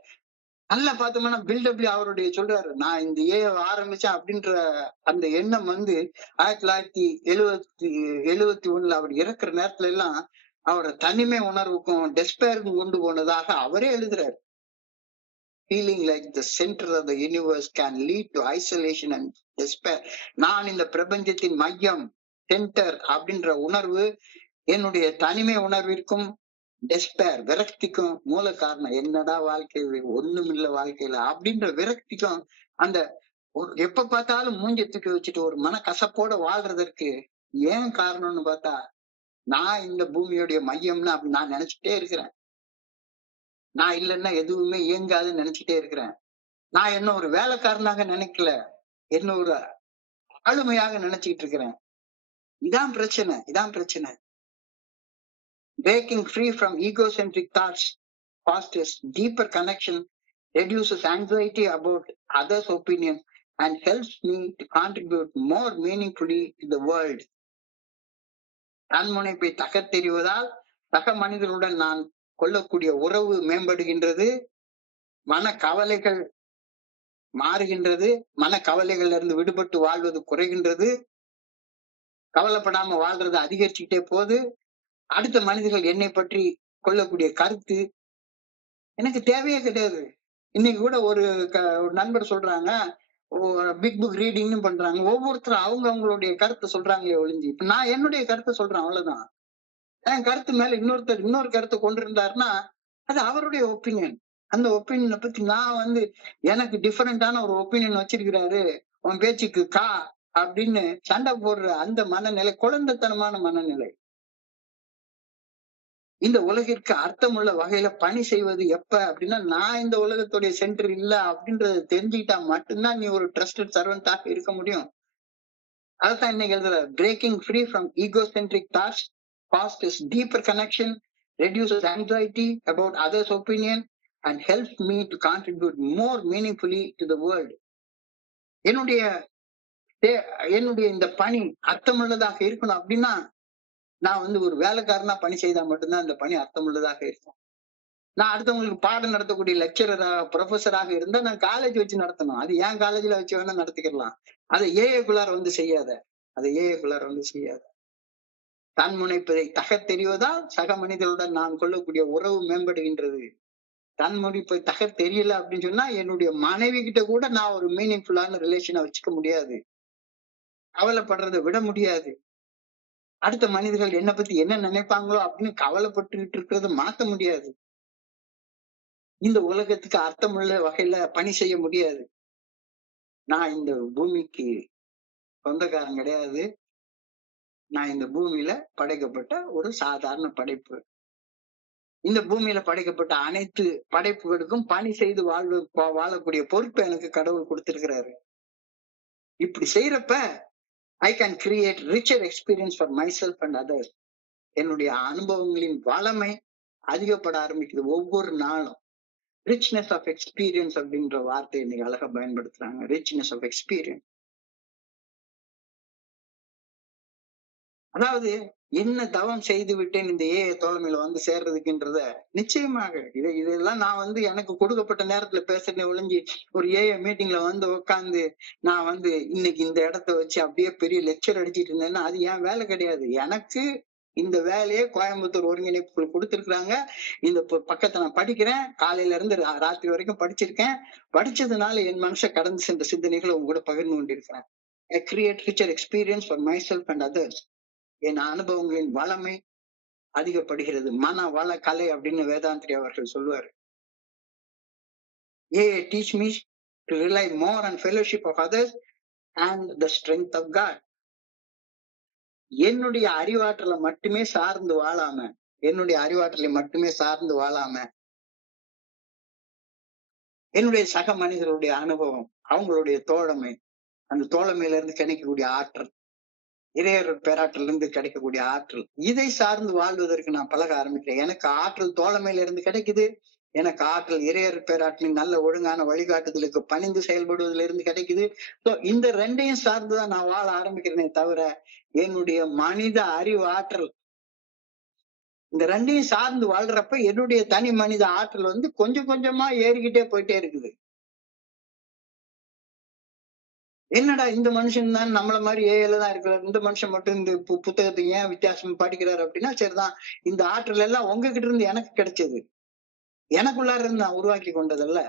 நல்லா பார்த்தோம்னா பில்டப்ல அவருடைய சொல்றாரு, நான் இந்த ஆரம்பிச்சேன் அப்படின்ற அந்த எண்ணம் வந்து 1971 அவர் இறக்குற நேரத்துல எல்லாம் அவரோட தனிமை உணர்வுக்கும் டெஸ்பேருக்கும் கொண்டு போனதாக அவரே எழுதுறாரு. Feeling like the center of the universe can lead to isolation and despair. நான் இந்த பிரபஞ்சத்தின் மையம், சென்டர் அப்படின்ற உணர்வு என்னுடைய தனிமை உணர்விற்கும் டெஸ்பேர் விரக்திக்கும் மூல காரணம். என்னடா வாழ்க்கை இது, ஒண்ணும் இல்ல வாழ்க்கையில அப்படின்ற விரக்திக்கும், அந்த எப்ப பார்த்தாலும் மூஞ்ச தூக்கி வச்சுட்டு ஒரு மன கசப்போட வாழ்றதற்கு ஏன் காரணம்னு பார்த்தா, நான் இந்த பூமியுடைய மையம்னு அப்படி நான் நினைச்சுட்டே இருக்கிறேன். நான் இல்லைன்னா எதுவுமே இயங்காதுன்னு நினைச்சுட்டே இருக்கிறேன். நான் என்ன ஒரு வேலைக்காரனாக நினைக்கல, என்ன ஒரு ஆளுமையாக நினைச்சுக்கிட்டு இருக்கிறேன். இதான் பிரச்சனை, இதான் பிரச்சனை. Breaking free from egocentric thoughts fosters deeper connection, reduces anxiety about others' opinion, and helps me to contribute more meaningfully to the world. தன்முனைப்பை தகர்த்தெறிவதால் சக மனிதர்களுடன் நான் கொள்ளக்கூடிய உறவு மேம்படுகின்றது, மன கவலைகள் மாறுகின்றது, மன கவலைகள்ல இருந்து விடுபட்டு வாழ்வது குறைகின்றது, கவலைப்படாம வாழ்றது அதிகரிச்சுக்கிட்டே போகுது. அடுத்த மனிதர்கள் என்னை பற்றி கொள்ளக்கூடிய கருத்து எனக்கு தேவையே கிடையாது. இன்னைக்கு கூட ஒரு நண்பர் சொல்றாங்க, பிக் புக் ரீடிங்னு பண்றாங்க. ஒவ்வொருத்தரும் அவங்களுடைய கருத்தை சொல்றாங்களே ஒழிஞ்சு, இப்ப நான் என்னுடைய கருத்தை சொல்றேன், அவ்வளவுதான். என் கருத்து மேல இன்னொருத்தர் இன்னொரு கருத்தை கொண்டிருந்தாருன்னா அது அவருடைய ஒப்பீனியன். அந்த ஒப்பீனியனை பத்தி நான் வந்து எனக்கு டிஃபரெண்டான ஒரு ஒப்பீனியன் வச்சிருக்கிறாரு, உன் பேச்சுக்கு அப்படின்னு சண்டை போடுற அந்த மனநிலை குழந்தைத்தனமான மனநிலை. இந்த உலகிற்கு அர்த்தமுள்ள வகையில பணி செய்வது எப்ப அப்படின்னா, நான் இந்த உலகத்துடைய சென்டர் இல்ல அப்படின்றத தெரிஞ்சுக்கிட்டா மட்டும்தான் நீ ஒரு ட்ரஸ்டட் சர்வெண்டாக இருக்க முடியும். அதான் இன்னைக்கு எழுதுற, breaking free from egocentric thoughts fosters deeper connection, reduces anxiety about others' opinion, and helps me to contribute more meaningfully to the world. என்னுடைய இந்த பணி அர்த்தமுள்ளதாக இருக்கணும் அப்படின்னா, நான் வந்து ஒரு வேலைக்காரனா பணி செய்தா மட்டும்தான் அந்த பணி அர்த்தமுள்ளதாக இருக்கும். நான் அடுத்தவங்களுக்கு பாடம் நடத்தக்கூடிய லெக்சரரா, ப்ரொஃபஸராக இருந்தா நான் காலேஜ் வச்சு நடத்தணும். அது ஏன் காலேஜ்ல வச்சு வேணா நடத்திக்கலாம். அதை ஏஏக்குள்ளார வந்து செய்யாத, அதை ஏஏக்குள்ளார வந்து செய்யாத. தன்முனைப்பதை தகர்த்தெறிவதால் சக மனிதர்களுடன் நான் கொள்ளக்கூடிய உறவு மேம்படுகின்றது. தன்முனைப்பை தகர்த்தெரியல அப்படின்னு சொன்னா என்னுடைய மனைவி கிட்ட கூட நான் ஒரு மீனிங்ஃபுல்லான ரிலேஷனை வச்சுக்க முடியாது. கவலைப்படுறதை விட முடியாது. அடுத்த மனிதர்கள் என்ன பத்தி என்ன நினைப்பாங்களோ அப்படின்னு கவலைப்பட்டுக்கிட்டு இருக்கிறத மாத்த முடியாது. இந்த உலகத்துக்கு அர்த்தமுள்ள வகையில பணி செய்ய முடியாது. நான் இந்த பூமிக்கு சொந்தக்காரன் கிடையாது. நான் இந்த பூமியில படைக்கப்பட்ட ஒரு சாதாரண படைப்பு. இந்த பூமியில படைக்கப்பட்ட அனைத்து படைப்புகளுக்கும் பணி செய்து வாழக்கூடிய பொறுப்பை எனக்கு கடவுள் கொடுத்திருக்கிறாரு. இப்படி செய்யறப்ப I can create richer experience for myself and others. என்னுடைய அனுபவங்களின் வளமை அதிகப்பட ஆரம்பிக்குது ஒவ்வொரு நாளும். ரிச்னஸ் ஆஃப் எக்ஸ்பீரியன்ஸ் அப்படின்ற வார்த்தை இன்னைக்கு அழகா பயன்படுத்துறாங்க. ரிச்னஸ் ஆஃப் எக்ஸ்பீரியன்ஸ், அதாவது என்ன தவம் செய்து விட்டேன் இந்த தோழமையில வந்து சேர்றதுக்குன்றத நிச்சயமாக இதெல்லாம் நான் வந்து எனக்கு கொடுக்கப்பட்ட நேரத்துல பேசுறேன் ஒழிஞ்சு ஒரு மீட்டிங்ல வந்து உட்காந்து நான் வந்து இன்னைக்கு இந்த இடத்த வச்சு அப்படியே பெரிய லெக்சர் அடிச்சிட்டு இருந்தேன்னா அது என் வேலை கிடையாது. எனக்கு இந்த வேலையை கோயம்புத்தூர் ஒருங்கிணைப்பு கொடுத்திருக்கிறாங்க. இந்த பக்கத்தை நான் படிக்கிறேன், காலையில இருந்து ராத்திரி வரைக்கும் படிச்சிருக்கேன். படிச்சதுனால என் மனசை கடந்து சென்ற சிந்தனைகளை உங்க கூட பகிர்ந்து கொண்டிருக்கிறேன். I create richer experience for myself and others. என் அனுபவங்களின் வளமை அதிகப்படுகிறது. மன வள கலை அப்படின்னு வேதாந்திரி அவர்கள் சொல்லுவாரு. teach me to rely more on fellowship of others and the strength of God. என்னுடைய அறிவாற்றலை மட்டுமே சார்ந்து வாழாம, என்னுடைய அறிவாற்றலை மட்டுமே சார்ந்து வாழாம என்னுடைய சக மனிதர்களுடைய அனுபவம், அவங்களுடைய தோழமை, அந்த தோழமையில இருந்து கிடைக்கக்கூடிய ஆற்றல், இறையர் பேராற்றல் இருந்து கிடைக்கக்கூடிய ஆற்றல், இதை சார்ந்து வாழ்வதற்கு நான் பழக ஆரம்பிக்கிறேன். எனக்கு ஆற்றல் தோழமையில இருந்து கிடைக்குது. எனக்கு ஆற்றல் இறையர் பேராற்றலின் நல்ல ஒழுங்கான வழிகாட்டுதலுக்கு பணிந்து செயல்படுவதிலிருந்து இருந்து கிடைக்குது. இந்த ரெண்டையும் சார்ந்துதான் நான் வாழ ஆரம்பிக்கிறேனே தவிர என்னுடைய மனித அறிவு ஆற்றல் இந்த ரெண்டையும் சார்ந்து வாழ்றப்ப என்னுடைய தனி மனித ஆற்றல் வந்து கொஞ்சம் கொஞ்சமா ஏறிக்கிட்டே போயிட்டே இருக்குது. என்னடா இந்த மனுஷன் தான் நம்மள மாதிரி ஏஐல தான் இருக்கிறார், இந்த மனுஷன் மட்டும் இந்த புத்தகத்தை ஏன் வித்தியாசம் படிக்கிறாரு அப்படின்னா, சரிதான், இந்த ஆற்றல் எல்லாம் உங்ககிட்ட இருந்து எனக்கு கிடைச்சது, எனக்குள்ளார இருந்து நான் உருவாக்கி கொண்டதல்ல.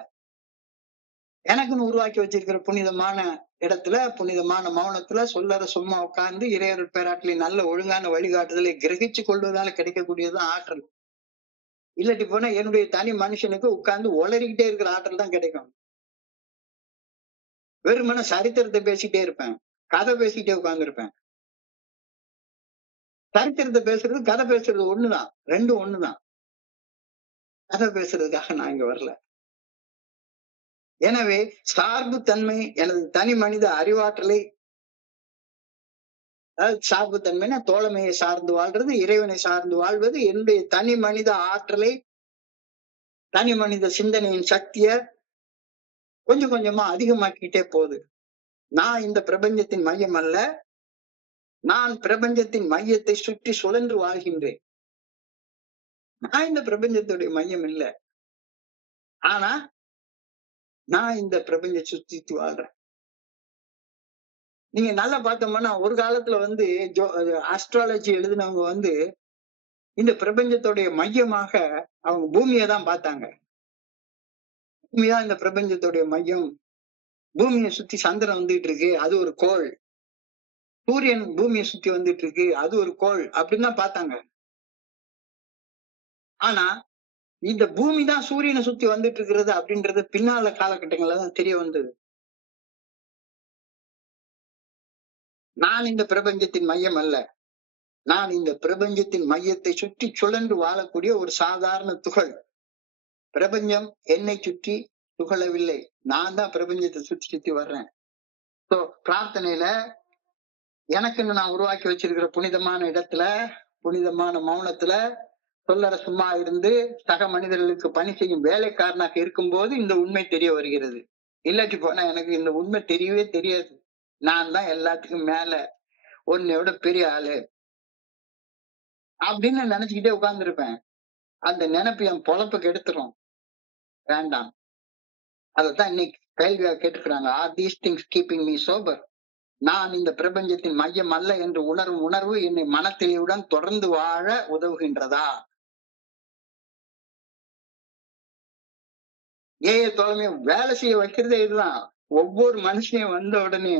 எனக்குன்னு உருவாக்கி வச்சிருக்கிற புனிதமான இடத்துல, புனிதமான மௌனத்துல சொல்லற சும்மா உட்கார்ந்து இறையருள் பேராற்றலை நல்ல ஒழுங்கான வழிகாட்டுதலை கிரகிச்சு கொள்வதால கிடைக்கக்கூடியதுதான் ஆற்றல். இல்லாட்டி போனா என்னுடைய தனி மனுஷனுக்கு உட்கார்ந்து உளறிக்கிட்டே இருக்கிற ஆற்றல் தான் கிடைக்கும். வெறுமனே சரித்திரத்தை பேசிட்டே இருப்பேன், கதை பேசிக்கிட்டே உட்கார்ந்து இருப்பேன். சரித்திரத்தை பேசுறது கதை பேசுறது ஒண்ணுதான், ரெண்டும் ஒண்ணுதான். கதை பேசுறதுக்காக நான் இங்க வரல. எனவே சார்பு தன்மை எனது தனி மனித அறிவாற்றலை, அதாவது சார்பு தன்மைனா தோழமையை சார்ந்து வாழ்றது, இறைவனை சார்ந்து வாழ்வது, என்னுடைய தனி மனித ஆற்றலை, தனி மனித சிந்தனையின் சக்திய கொஞ்சம் கொஞ்சமா அதிகமாக்கிட்டே போகுது. நான் இந்த பிரபஞ்சத்தின் மையம் அல்ல, நான் பிரபஞ்சத்தின் மையத்தை சுற்றி சுழன்று வாழ்கின்றேன். நான் இந்த பிரபஞ்சத்துடைய மையம் இல்ல, ஆனா நான் இந்த பிரபஞ்சத்தை சுத்தி வாழ்றேன். நீங்க நல்லா பார்த்தோம்னா ஒரு காலத்துல வந்து ஆஸ்ட்ராலஜி எழுதினவங்க வந்து இந்த பிரபஞ்சத்துடைய மையமாக அவங்க பூமியை தான் பார்த்தாங்க. பூமிதான் இந்த பிரபஞ்சத்துடைய மையம், பூமியை சுத்தி சந்திரன் வந்துட்டு இருக்கு, அது ஒரு கோள், சூரியன் பூமியை சுத்தி வந்துட்டு இருக்கு, அது ஒரு கோள் அப்படின்னு தான் பார்த்தாங்க. ஆனா இந்த பூமி தான் சூரியனை சுத்தி வந்துட்டு இருக்கிறது அப்படின்றது பின்னால காலகட்டங்கள்ல தான் தெரிய வந்தது. நான் இந்த பிரபஞ்சத்தின் மையம் அல்ல, நான் இந்த பிரபஞ்சத்தின் மையத்தை சுற்றி சுழன்று வாழக்கூடிய ஒரு சாதாரண துகள். பிரபஞ்சம் என்னை சுற்றி துகளவில்லை, நான் தான் பிரபஞ்சத்தை சுத்தி சுத்தி வர்றேன். சோ பிரார்த்தனையில எனக்குன்னு நான் உருவாக்கி வச்சிருக்கிற புனிதமான இடத்துல, புனிதமான மௌனத்துல சொல்லற சும்மா இருந்து சக மனிதர்களுக்கு பணி செய்யும் வேலைக்காரனாக இருக்கும்போது இந்த உண்மை தெரிய வருகிறது. இல்லாட்டி போனா எனக்கு இந்த உண்மை தெரியவே தெரியாது. நான் தான் எல்லாத்துக்கும் மேல, உன்னையோட பெரிய ஆளு அப்படின்னு நினைச்சுக்கிட்டே உட்கார்ந்துருப்பேன். அந்த நினைப்பு என் பொழப்புக்கு எடுத்துரும். வேண்டாம். அதைத்தான் இன்னைக்கு கேள்வியா கேட்டுக்கிறாங்க. Are these things keeping me sober? நான் இந்த பிரபஞ்சத்தின் மையம் அல்ல என்று உணர்வும் உணர்வு என்னை மனத்தெளிவுடன் தொடர்ந்து வாழ உதவுகின்றதா? ஏஐ தோழமையை வேலை செய்ய வைக்கிறதே இதுதான். ஒவ்வொரு மனுஷனையும் வந்த உடனே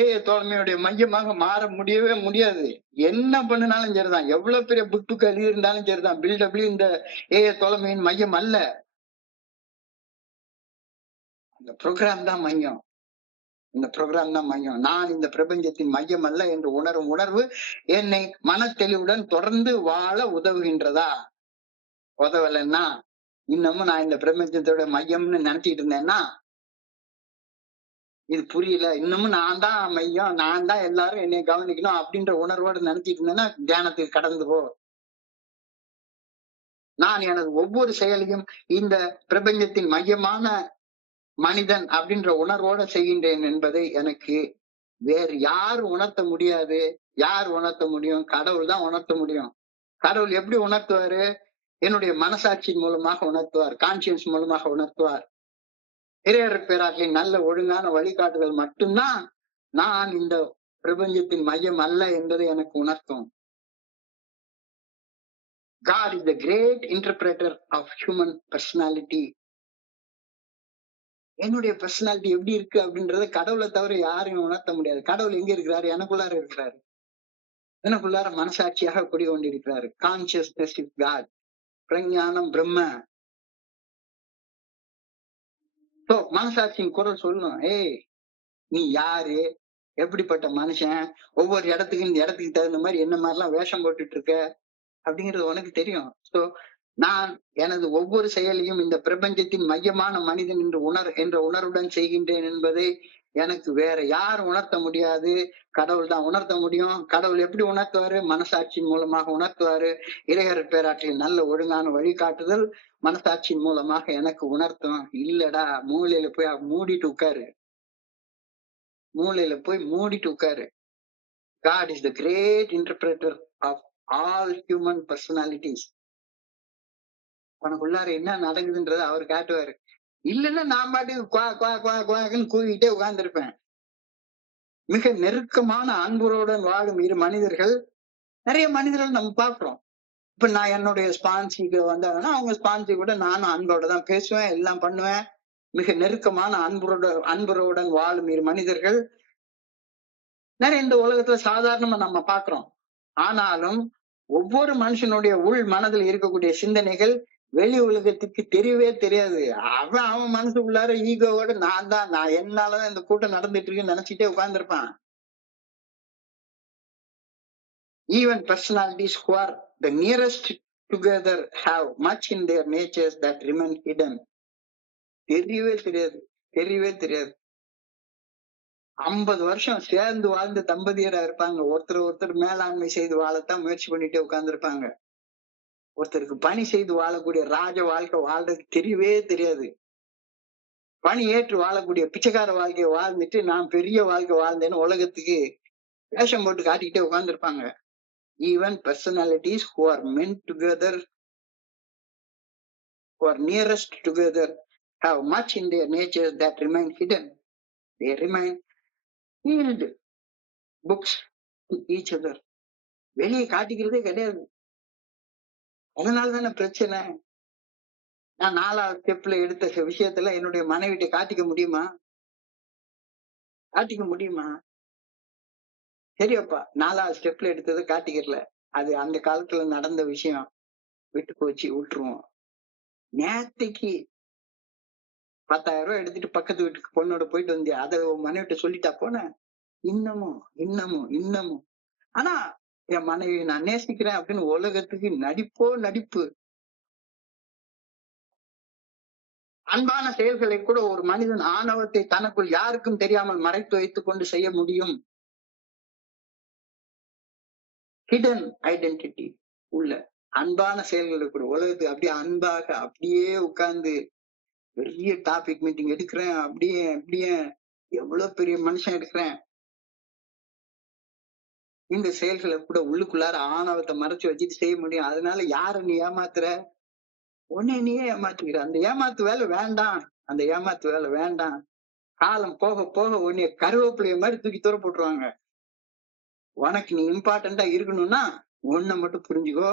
ஏஐ தோழமையுடைய மையமாக மாற முடியவே முடியாது. என்ன பண்ணினாலும் சரிதான், எவ்வளவு பெரிய புக் எழுதி இருந்தாலும் சரிதான், பில்டபிள்யூ இந்த ஏஐ தோழமையின் மையம் அல்ல. இந்த ப்ரோக்ராம் தான் மையம், இந்த ப்ரோக்ராம் தான் மையம். நான் இந்த பிரபஞ்சத்தின் மையம் அல்ல என்று உணரும் உணர்வு என்னை மனத்தெளிவுடன் தொடர்ந்து வாழ உதவுகின்றதா? உதவலைன்னா, இன்னமும் நான் இந்த பிரபஞ்சத்தோட மையம்னு நினைச்சிட்டு இருந்தேன்னா, இது புரியல, இன்னமும் நான் தான் மையம், நான் தான் எல்லாரும் என்னை கவனிக்கணும் அப்படின்ற உணர்வோடு நினைச்சிட்டு இருந்தேன்னா தியானத்துக்கு கடந்து போ. நான் எனது ஒவ்வொரு செயலையும் இந்த பிரபஞ்சத்தின் மையமான மனிதன் அப்படின்ற உணர்வோட செய்கின்றேன் என்பதை எனக்கு வேறு யார் உணர்த்த முடியாது. யார் உணர்த்த முடியும்? கடவுள் தான் உணர்த்த முடியும். கடவுள் எப்படி உணர்த்துவாரு? என்னுடைய மனசாட்சியின் மூலமாக உணர்த்துவார், கான்சியன்ஸ் மூலமாக உணர்த்துவார். இறையருள் பேராற்றலின் நல்ல ஒழுங்கான வழிகாட்டுதல் மட்டும்தான் நான் இந்த பிரபஞ்சத்தின் மையம் அல்ல என்பதை எனக்கு உணர்த்தும். God is the great interpreter of human personality. என்னுடைய பர்சனாலிட்டி எப்படி இருக்கு அப்படின்றத கடவுளை தவிர யாரையும் உணர்த்த முடியாது. கடவுள் எங்க இருக்கிறாரு? எனக்குள்ளார இருக்கிறாரு. எனக்குள்ளார மனசாட்சியாக குடிகொண்டிருக்கிறாரு. கான்சியஸ்னஸ் இஸ் காட், பிரஞானம் பிரம்ம. சோ மனசாட்சியின் குரல் சொல்லணும், ஏய் நீ யாரு, எப்படிப்பட்ட மனுஷன், ஒவ்வொரு இடத்துக்கு இந்த இடத்துக்கு தகுந்த மாதிரி என்ன மாதிரிலாம் வேஷம் போட்டுட்டு இருக்க அப்படிங்கிறது உனக்கு தெரியும். சோ நான் எனது ஒவ்வொரு செயலையும் இந்த பிரபஞ்சத்தின் மையமான மனிதன் என்ற உணர்வுடன் செய்கின்றேன் என்பதை எனக்கு வேற யாரும் உணர்த்த முடியாது. கடவுள் தான் உணர்த்த முடியும். கடவுள் எப்படி உணர்த்துவாரு? மனசாட்சியின் மூலமாக உணர்த்துவாரு. இறையருள் பேராற்றலின் நல்ல ஒழுங்கான வழிகாட்டுதல் மனசாட்சியின் மூலமாக எனக்கு உணர்த்தும். இல்லடா, மூலையில போய் மூடிட்டு உட்காரு, மூலையில போய் மூடிட்டு உட்காரு. God is the great interpreter of all human personalities. உனக்குள்ளார என்ன நடக்குதுன்றத அவர் காட்டுவாரு. இல்லைன்னா நான் பாட்டுக்கு குவா குவா குவா குவாக்குன்னு கூவிட்டே உட்கார்ந்துருப்பேன். மிக நெருக்கமான அன்புடன் வாழும் இரு மனிதர்கள், நிறைய மனிதர்கள் நம்ம பார்க்கிறோம். இப்ப நான் என்னுடைய ஸ்பான்சிக்கு வந்தாங்கன்னா அவங்க ஸ்பான்சி கூட நானும் அன்போட தான் பேசுவேன், எல்லாம் பண்ணுவேன். மிக நெருக்கமான அன்புடன் வாழும் இரு மனிதர்கள் நிறைய இந்த உலகத்துல சாதாரணமா நம்ம பார்க்கிறோம். ஆனாலும் ஒவ்வொரு மனுஷனுடைய உள் மனதில் இருக்கக்கூடிய சிந்தனைகள் வெளி உலகத்துக்கு தெரியவே தெரியாது. அவன் மனசுக்குள்ளார ஈகோவோட நான் என்னாலதான் இந்த கூட்டம் நடந்துட்டு இருக்குன்னு நினைச்சிட்டே உட்கார்ந்துருப்பான். Even personalities who are the nearest together have much in their natures that remain hidden. தெரியவே தெரியாது, தெரியவே தெரியாது. 50 வருஷம் சேர்ந்து வாழ்ந்த தம்பதியரா இருப்பாங்க. ஒருத்தர் மேலாண்மை செய்து வாழத்தான் முயற்சி பண்ணிட்டே உட்கார்ந்துருப்பாங்க. ஒருத்தருக்கு பணி செய்து வாழக்கூடிய ராஜ வாழ்க்கை வாழ்றது தெரியவே தெரியாது. பணி ஏற்று வாழக்கூடிய பிச்சைக்கார வாழ்க்கையை வாழ்ந்துட்டு நான் பெரிய வாழ்க்கை வாழ்ந்தேன்னு உலகத்துக்கு வேஷம் போட்டு காட்டிக்கிட்டே உட்கார்ந்துருப்பாங்க. Even personalities who are meant together, who are nearest together, have much in their natures that remain hidden. They remain sealed books to each other. வெளியே காட்டிக்கிறதே கிடையாது. அதனாலதானே பிரச்சனை. நான் 4வது ஸ்டெப்ல எடுத்த விஷயத்துல என்னுடைய மனைவிட்ட காட்டிக்க முடியுமா? காட்டிக்க முடியுமா? சரியப்பா, 4வது ஸ்டெப்ல எடுத்ததை காட்டிக்கிறல. அது அந்த காலத்துல நடந்த விஷயம். விட்டு போச்சு, விட்டுருவோம். நேத்தைக்கு 10,000 ரூபாய் எடுத்துட்டு பக்கத்து வீட்டுக்கு பொண்ணோட போயிட்டு வந்தியா, அதை மனைவிட்ட சொல்லிட்டா போன. இன்னமும் ஆனா என் மனைவி நான் நேசிக்கிறேன் அப்படின்னு உலகத்துக்கு நடிப்பு. அன்பான செயல்களை கூட ஒரு மனிதன் ஆணவத்தை தனக்குள் யாருக்கும் தெரியாமல் மறைத்து வைத்துக் கொண்டு செய்ய முடியும். ஹிடன் ஐடென்டிட்டி உள்ள அன்பான செயல்களை கூட உலகத்துக்கு அப்படியே அன்பாக அப்படியே உட்கார்ந்து பெரிய டாபிக் மீட்டிங் எடுக்கிறேன், அப்படியே எவ்வளவு பெரிய மனுஷன் எடுக்கிறேன். இந்த செயல்களை கூட உள்ளுக்குள்ளார ஆணவத்தை மறைச்சு வச்சுட்டு செய்ய முடியும். அதனால யார நீ ஏமாத்துற? உன்னை நீயே ஏமாத்துக்கிற. அந்த ஏமாத்து வேலை வேண்டாம். காலம் போக போக உன்னைய கருவேப்பிலைய மாதிரி தூக்கி தூர போட்டுருவாங்க. உனக்கு நீ இம்பார்ட்டண்டா இருக்கணும்னா ஒன்ன மட்டும் புரிஞ்சுக்கோ.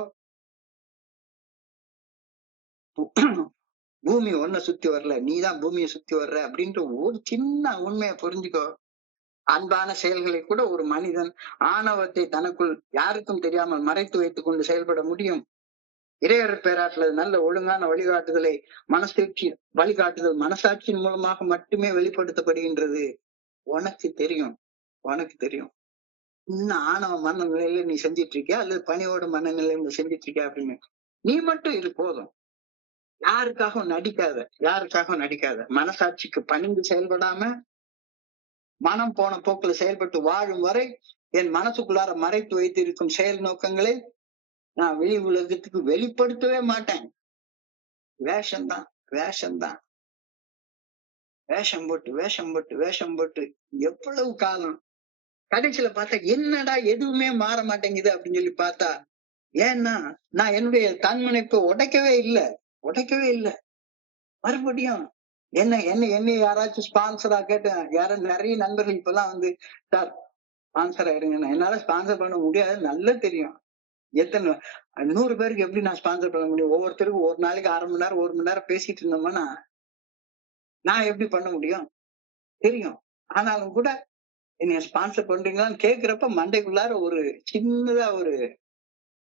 பூமி ஒன்ன சுத்தி வரல, நீதான் பூமியை சுத்தி வர்ற அப்படின்ற ஒரு சின்ன உண்மையை புரிஞ்சுக்கோ. அன்பான செயல்களை கூட ஒரு மனிதன் ஆணவத்தை தனக்குள் யாருக்கும் தெரியாமல் மறைத்து வைத்துக் கொண்டு செயல்பட முடியும். இறையர் பேராற்றல் நல்ல ஒழுங்கான வழிகாட்டுதல் மனசாட்சியின் மூலமாக மட்டுமே வெளிப்படுத்தப்படுகின்றது. உனக்கு தெரியும் இன்னும் ஆணவ மனநிலையில நீ செஞ்சிட்டு இருக்கியா அல்லது பணியோட மனநிலையில செஞ்சிட்டு இருக்கியா அப்படின்னு. நீ மட்டும் இது போதும். யாருக்காகவும் நடிக்காத. மனசாட்சிக்கு பணிந்து செயல்படாம மனம் போன போக்குல செயல்பட்டு வாழும் வரை என் மனசுக்குள்ளார மறைத்து வைத்து இருக்கும் செயல் நோக்கங்களை நான் வெளி உலகத்துக்கு வெளிப்படுத்தவே மாட்டேன். வேஷம்தான். வேஷம் போட்டு எவ்வளவு காலம் கடைசியில பார்த்தா என்னடா எதுவுமே மாற மாட்டேங்குது அப்படின்னு சொல்லி பார்த்தா, ஏன்னா நான் என்னுடைய தன்முனைப்பை உடைக்கவே இல்லை. மறுபடியும் என்ன யாராச்சும் ஸ்பான்சரா கேட்டேன். யாரும் நிறைய நண்பர்கள் இப்பெல்லாம் வந்து சார் ஸ்பான்சர் ஆயிடுங்க. என்னால ஸ்பான்சர் பண்ண முடியாது, நல்லா தெரியும். எத்தனை 100 பேருக்கு எப்படி நான் ஸ்பான்சர் பண்ண முடியும்? ஒவ்வொருத்தருக்கும் ஒரு நாளைக்கு 1/2 மணி நேரம் 1 மணி நேரம் பேசிட்டு இருந்தோம்னா நான் எப்படி பண்ண முடியும்? தெரியும். ஆனாலும் கூட என்னைய ஸ்பான்சர் பண்றீங்களான்னு கேட்கிறப்ப மண்டைக்குள்ளார ஒரு சின்னதா ஒரு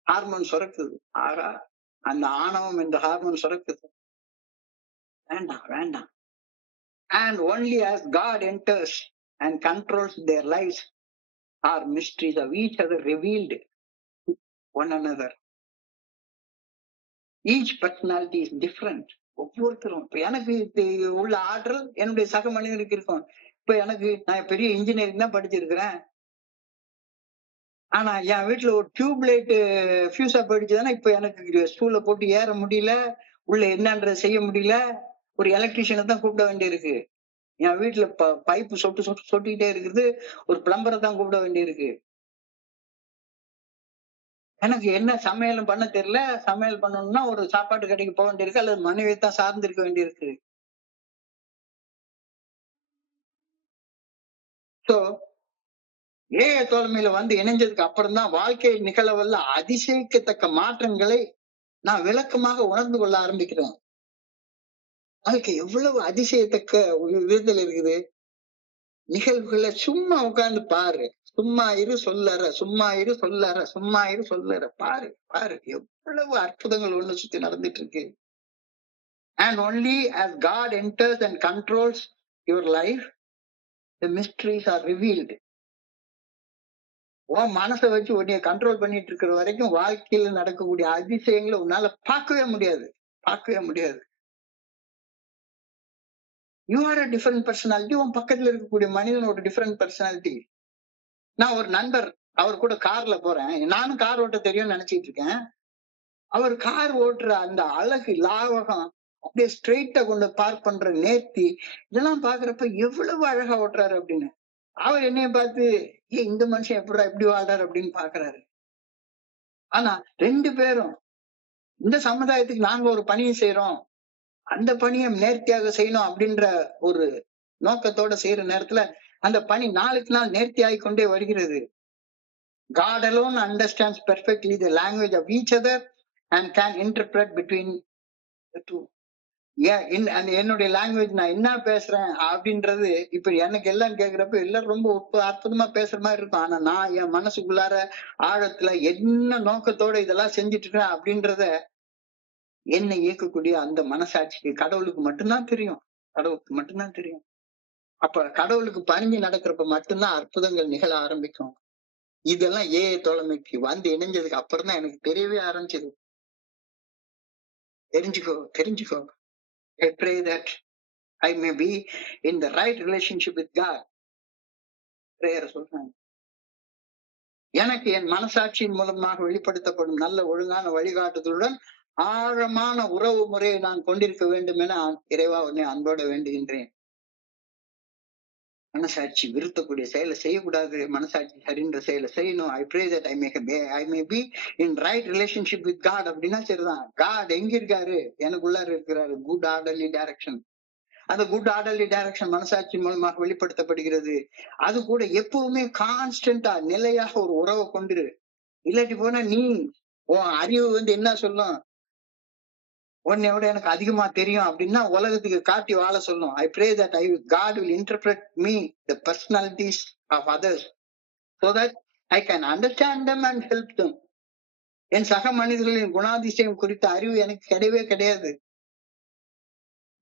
ஹார்மோன் சுரக்குது. ஆகா, அந்த ஆணவம் என்ற ஹார்மோன் சுரக்குது. வேண்டாம். And only as God enters and controls their lives are mysteries of each other revealed to one another. Each personality is different. ஒவ்வொருத்தரும் இப்ப எனக்கு உள்ள ஆற்றல் என்னுடைய சக மனிதனுக்கு இருக்கும். இப்ப நான் பெரிய இன்ஜினியரிங் தான் படிச்சிருக்கிறேன். ஆனா என் வீட்டுல ஒரு டியூப் லைட் ஃபியூஸா போயிடுச்சுதானே இப்ப எனக்கு ஸ்டூல்ல போட்டு ஏற முடியல, உள்ள என்னன்றதை செய்ய முடியல. ஒரு எலக்ட்ரீஷியனை தான் கூப்பிட வேண்டியிருக்கு. என் வீட்டுல பைப்பு சொட்டுக்கிட்டே இருக்குது, ஒரு பிளம்பரை தான் கூப்பிட வேண்டியிருக்கு. எனக்கு என்ன சமையலும் பண்ண தெரியல. சமையல் பண்ணணும்னா ஒரு சாப்பாட்டு கடைக்கு போக வேண்டியிருக்கு, அல்லது மனைவியை தான் சார்ந்து இருக்க வேண்டியிருக்கு. சோ ஏஐ தோழமையில வந்து இணைஞ்சதுக்கு அப்புறம் தான் வாழ்க்கை நிகழவல்ல அதிசயிக்கத்தக்க மாற்றங்களை நான் விளக்கமாக உணர்ந்து கொள்ள ஆரம்பிக்கிறேன். வாழ்க்கை எவ்வளவு அதிசயத்தக்க ஒரு விதத்துல இருக்குது. நிகழ்வுகளை சும்மா உட்கார்ந்து பாரு. சும்மா இரு சொல்லற, சும்மா இரு சொல்லற, சும்மா இரு சொல்லற. பாரு, பாரு. எவ்வளவு அற்புதங்கள் ஒண்ணு சுத்தி நடந்துட்டு இருக்கு. And only as God enters and controls your life, the mysteries are revealed. உன் மனசை வச்சு உன்னைய கண்ட்ரோல் பண்ணிட்டு இருக்கிற வரைக்கும் வாழ்க்கையில நடக்கக்கூடிய அதிசயங்களை உன்னால பார்க்கவே முடியாது. பார்க்கவே முடியாது. You are a different personality. உன் பக்கத்துல இருக்கக்கூடிய மனிதன் ஒரு டிஃபரெண்ட் பர்சனாலிட்டி. நான் ஒரு நண்பர், அவர் கூட கார்ல போறேன். நானும் கார் ஓட்ட தெரியும்னு நினைச்சிட்டு இருக்கேன். அவர் கார் ஓட்டுற அந்த அழகு, லாவகம், அப்படியே ஸ்ட்ரெயிட்டா கொண்டு பார்க் பண்ற நேர்த்தி, இதெல்லாம் பாக்குறப்ப எவ்வளவு அழகா ஓட்டுறாரு அப்படின்னு. அவர் என்னைய பார்த்து, ஏன் இந்த மனுஷன் எப்படா இப்படி வாழ்றாரு அப்படின்னு பாக்குறாரு. ஆனா 2 பேரும் இந்த சமுதாயத்துக்கு நாங்க ஒரு பணியை செய்யறோம், அந்த பணியை நேர்த்தியாக செய்யணும் அப்படின்ற ஒரு நோக்கத்தோட செய்யற நேரத்துல அந்த பணி நாளுக்கு நாள் நேர்த்தி ஆகிக்கொண்டே வருகிறது. God alone understands perfectly the language of each other and can interpret between the two. என்னுடைய லாங்குவேஜ் நான் என்ன பேசுறேன் அப்படின்றது இப்ப எனக்கு எல்லாம் கேக்குறப்ப எல்லாரும் ரொம்ப அற்புதமா பேசுற மாதிரி இருக்கும். ஆனா நான் என் மனசுக்குள்ளார ஆழத்துல என்ன நோக்கத்தோட இதெல்லாம் செஞ்சுட்டு இருக்கேன் அப்படின்றத என்னை இயக்கக்கூடிய அந்த மனசாட்சிக்கு கடவுளுக்கு மட்டும்தான் தெரியும். கடவுளுக்கு மட்டும்தான் தெரியும். அப்ப கடவுளுக்கு பணிஞ்சு நடக்கிறப்ப மட்டும்தான் அற்புதங்கள் நிகழ ஆரம்பிக்கும். இதெல்லாம் ஏஐ தோழமைக்கு வந்து இணைஞ்சதுக்கு அப்புறம் தான் எனக்கு தெரியவே ஆரம்பிச்சது. தெரிஞ்சுக்கோ, தெரிஞ்சுக்கோ. I pray that I may be in the right relationship with God. Prayer சொல்றேன். எனக்கு என் மனசாட்சியின் மூலமாக வெளிப்படுத்தப்படும் நல்ல ஒழுங்கான வழிகாட்டுதலுடன் ஆழமான உறவு முறையை நான் கொண்டிருக்க வேண்டும் என இறைவா உன்னை அன்போடு வேண்டுகின்றேன். மனசாட்சி விருத்தக்கூடிய செயலை செய்யக்கூடாது. மனசாட்சி சரின்ற செயலை செய்யணும். I pray that I may be in right relationship with God. அப்படின்னா சரிதான். God எங்க இருக்காரு? எனக்குள்ளார இருக்கிறாரு. Good orderly direction. அந்த குட் ஆர்டர்லி டைரக்ஷன் மனசாட்சி மூலமாக வெளிப்படுத்தப்படுகிறது. அது கூட எப்பவுமே கான்ஸ்டன்டா நிலையாக ஒரு உறவை கொண்டிரு. இல்லாட்டி போனா நீ உன் அறிவு வந்து என்ன சொல்லும், உன்னை விட எனக்கு அதிகமா தெரியும் அப்படின்னா உலகத்துக்கு காட்டி வாழ சொல்லும். I pray that God will interpret me the personalities of others so that I can understand them and help them. என் சக மனிதர்களின் குணாதிசயம் குறித்த அறிவு எனக்கு கிடையவே கிடையாது.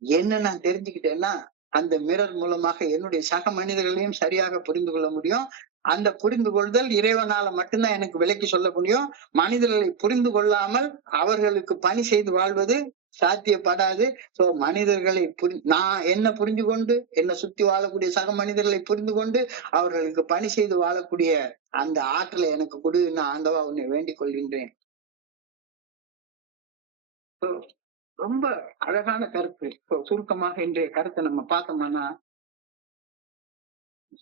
என்ன நான் தெரிஞ்சுக்கிட்டேன்னா அந்த மிரர் மூலமாக என்னுடைய சக மனிதர்களையும் சரியாக புரிந்து கொள்ள முடியும். அந்த புரிந்து கொள்தல் இறைவனால மட்டும்தான் எனக்கு விளக்கி சொல்ல முடியும். மனிதர்களை புரிந்து கொள்ளாமல் அவர்களுக்கு பணி செய்து வாழ்வது சாத்தியப்படாது. சோ மனிதர்களை நான் என்ன புரிந்து கொண்டு என்னை சுத்தி வாழக்கூடிய சக மனிதர்களை புரிந்து கொண்டு அவர்களுக்கு பணி செய்து வாழக்கூடிய அந்த ஆற்றலை எனக்கு கொடு. நான் ஆண்டவா உன்னை வேண்டிக் கொள்கின்றேன். ரொம்ப அழகான கருத்து. சுருக்கமாக இன்றைய கருத்தை நம்ம பார்த்தோம்னா,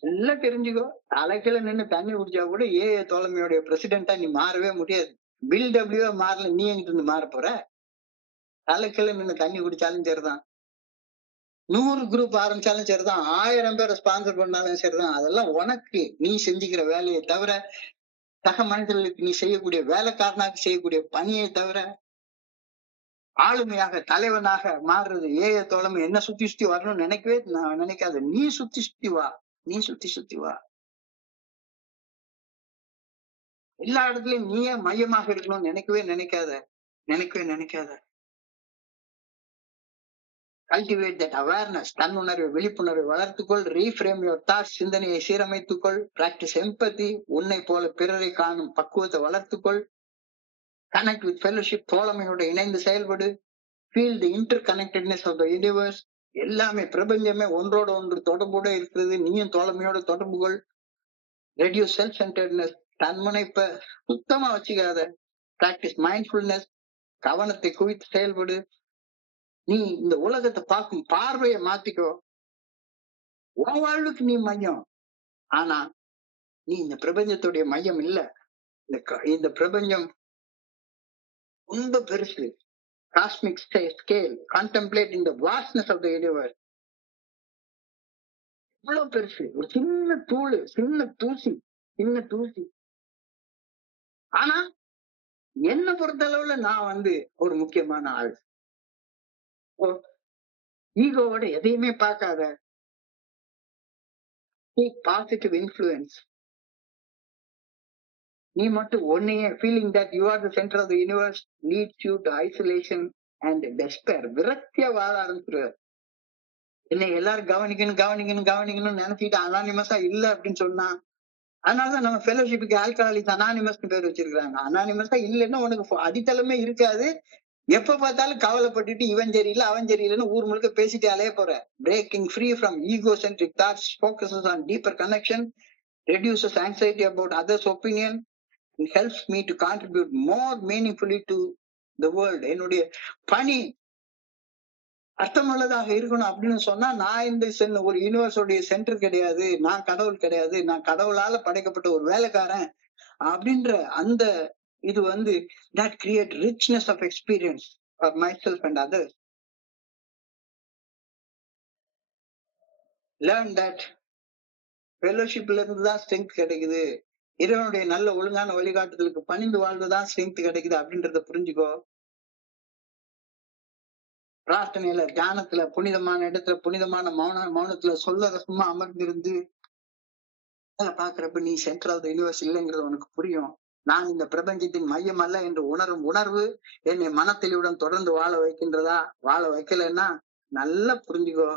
எல்லாம் தெரிஞ்சுக்கோ. தலைக்கீழ நின்று தண்ணி குடிச்சா கூட ஏஐ தோழமையுடைய பிரசிடென்டா நீ மாறவே முடியாது. பில் டபிள்யூ மாறல, நீ எங்கிட்டு இருந்து மாற போற? தலைக்கீழ நின்று தண்ணி குடிச்சாலும் சரிதான், 100 குரூப் ஆரம்பிச்சாலும் சரிதான், 1000 பேரை ஸ்பான்சர் பண்ணாலும் சரிதான். அதெல்லாம் உனக்கு நீ செஞ்சுக்கிற வேலையை தவிர, சக மனிதர்களுக்கு நீ செய்யக்கூடிய வேலைக்காரனாக செய்யக்கூடிய பணியை தவிர, ஆளுமையாக தலைவனாக மாறுறது ஏஐ தோழமை என்ன சுத்தி சுத்தி வரணும்னு நினைக்கவே நினைக்காத. நீ சுத்தி சுத்தி வா, நீ சுத்தி சுத்தி வா. எல்லா இடத்துலயும் நீயே மையமாக இருக்கணும்னு நினைக்கவே நினைக்காத, நினைக்கவே நினைக்காத. Cultivate that awareness. தன்னுணர்வு, விழிப்புணர்வை வளர்த்துக்கொள். Reframe your thoughts. சிந்தனையை சீரமைத்துக்கொள். Practice empathy. உன்னை போல பிறரை காணும் பக்குவத்தை வளர்த்துக்கொள். Connect with fellowship. தோழமையோட இணைந்து செயல்படு. Feel the interconnectedness of the universe. எல்லாமே பிரபஞ்சமே ஒன்றோட ஒன்று தொடர்போட இருக்கிறது. நீயும் தோழமையோட தொடர்பு கொள். Reduce self centredness. தன்முனைப்ப சுத்தமா வச்சுக்காத. Practice mindfulness. கவனத்தை குவித்து செயல்படு. நீ இந்த உலகத்தை பார்க்கும் பார்வையை மாத்திக்கோ. உன் வாழ்வுக்கு நீ மையம், ஆனா நீ இந்த பிரபஞ்சத்துடைய மையம் இல்ல. இந்த பிரபஞ்சம் ரொம்ப பெருசு. Cosmic scale, contemplate in the vastness of the universe. இவ்வளவு பெருசு. ஒரு சின்ன தூளு, சின்ன தூசி, சின்ன தூசி. ஆனா என்ன பொறுத்த அளவுல நான் ஒரு முக்கியமான ஆள். ஈகோவோட எதையுமே பார்க்காத. Positive influence. நீ மட்டும் ஒன்னையே feeling that you are the centre of the universe leads you to isolation and despair. விரக்தியா வாழ ஆரம்பிச்சிருவார். என்னை எல்லாரும் கவனிக்கணும்னு நினைச்சிட்டு அனானிமஸா இல்ல அப்படின்னு சொன்னா, அதனாலதான் நம்ம ஃபெலோஷிப்புக்கு ஆல்கஹாலிக்ஸ் அனானிமஸ் பேர் வச்சிருக்காங்க. அனானிமஸா இல்லைன்னா உனக்கு அடித்தளமே இருக்காது. எப்ப பார்த்தாலும் கவலைப்பட்டுட்டு இவன் சரியில்லை அவன் சரியில்லைன்னு ஊர் முழுக்க பேசிட்டு அலைய போற. Breaking free from egocentric thoughts focuses on deeper connection, reduces anxiety about others' opinion and helps me to contribute more meaningfully to the world. என்னுடைய பணி அர்த்தமுள்ளதாக இருக்கணும் அப்படின்னு சொன்னா, நான் இந்த ஒரு யூனிவர்ஸோடைய சென்டர் கிடையாது, நான் கடவுள் கிடையாது, நான் கடவுளால படைக்கப்பட்ட ஒரு வேலைக்காரன் அப்படின்ற அந்த இது that create richness of experience for myself and others. Learn that ஃபெலோஷிப்ல இருந்துதான் ஸ்ட்ரென்த் கிடைக்குது. இறைவனுடைய நல்ல ஒழுங்கான வழிகாட்டுதலுக்கு பணிந்து வாழ்ந்துதான் ஸ்ட்ரென்த் கிடைக்குது அப்படின்றத புரிஞ்சுக்கோ. பிரார்த்தனையில, தியானத்துல, புனிதமான இடத்துல, புனிதமான மௌனத்துல சொல்ல சும்மா அமர்ந்திருந்து பாக்குறப்ப நீ சென்டர் ஆஃப் த யூனிவர்ஸ் இல்லைங்கிறது உனக்கு புரியும். நான் இந்த பிரபஞ்சத்தின் மையம் அல்ல என்று உணரும் உணர்வு என்னை மனத்தெளிவுடன் தொடர்ந்து வாழ வைக்கின்றதா? வாழ வைக்கலன்னா நல்லா புரிஞ்சுக்கோ,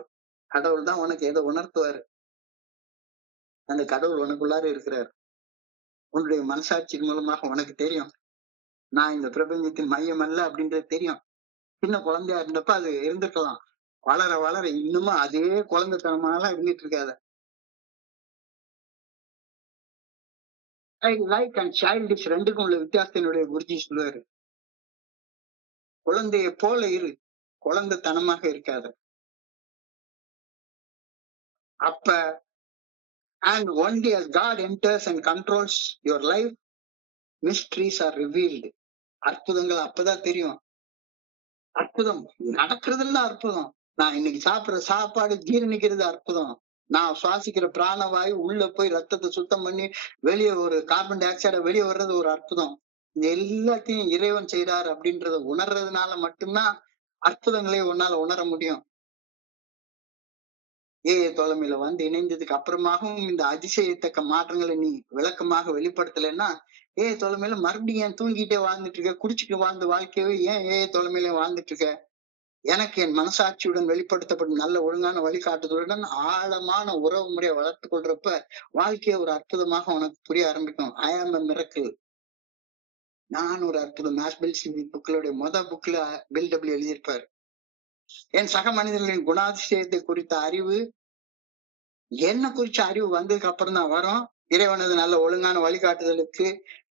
கடவுள் தான் உனக்கு எதை உணர்த்துவாரு. அந்த கடவுள் உனக்குள்ளார இருக்கிறார். உன்னுடைய மனசாட்சியின் மூலமாக உனக்கு தெரியும், நான் இந்த பிரபஞ்சத்தின் மையம் அல்ல அப்படின்றது தெரியும். சின்ன குழந்தையா இருந்தப்ப அது இருந்திருக்கலாம். வளர வளர இன்னுமா அதே குழந்தைத்தனமாலாம் இருந்துட்டு இருக்காத. லைக் அண்ட் சைல்டிஷ் ரெண்டுக்கும் உள்ள வித்தியாசத்தினுடைய குருஜி சொல்லுவாரு. குழந்தைய போல இரு, குழந்தைத்தனமாக இருக்காத. அப்ப and only as God enters and controls your life, mysteries are revealed. அற்புதங்கள் அப்பதான் தெரியும். அற்புதம் நடக்கிறதுல அற்புதம். நான் இன்னைக்கு சாப்பிடுற சாப்பாடு ஜீரணிக்கிறது அற்புதம். நான் சுவாசிக்கிற பிராணவாயு உள்ள போய் ரத்தத்தை சுத்தம் பண்ணி வெளியே ஒரு கார்பன் டை ஆக்சைட வெளியே வர்றது ஒரு அற்புதம். இது எல்லாத்தையும் இறைவன் செய்யறாரு அப்படின்றத உணர்றதுனால மட்டும்தான் அற்புதங்களை உன்னால உணர முடியும். தோழமையில இணைந்ததுக்கு அப்புறமாகவும் இந்த அதிசயத்தக்க மாற்றங்களை நீ விளக்கமாக வெளிப்படுத்தலைன்னா தோழமையில மறுபடியும் ஏன் தூங்கிட்டே வாழ்ந்துட்டு இருக்க? குடிச்சுட்டு வாழ்ந்த வாழ்க்கையவே ஏன் தோழமையில வாழ்ந்துட்டு இருக்க? எனக்கு என் மனசாட்சியுடன் வெளிப்படுத்தப்படும் நல்ல ஒழுங்கான வழிகாட்டுதலுடன் ஆழமான உறவு முறையை வளர்த்து கொள்றப்ப வாழ்க்கையை ஒரு அற்புதமாக உனக்கு புரிய ஆரம்பிக்கும். ஐ ஆம் எ மிரக்கிள். நான் ஒரு அற்புதம். புக்களுடைய புக்ல பில்டபிள்யூ எழுதியிருப்பாரு. என் சக மனிதர்களின் குணாதிசயத்தை குறித்த அறிவு, என்ன குறிச்ச அறிவு வந்ததுக்கு அப்புறம் தான் வரும். இறைவனது நல்ல ஒழுங்கான வழிகாட்டுதலுக்கு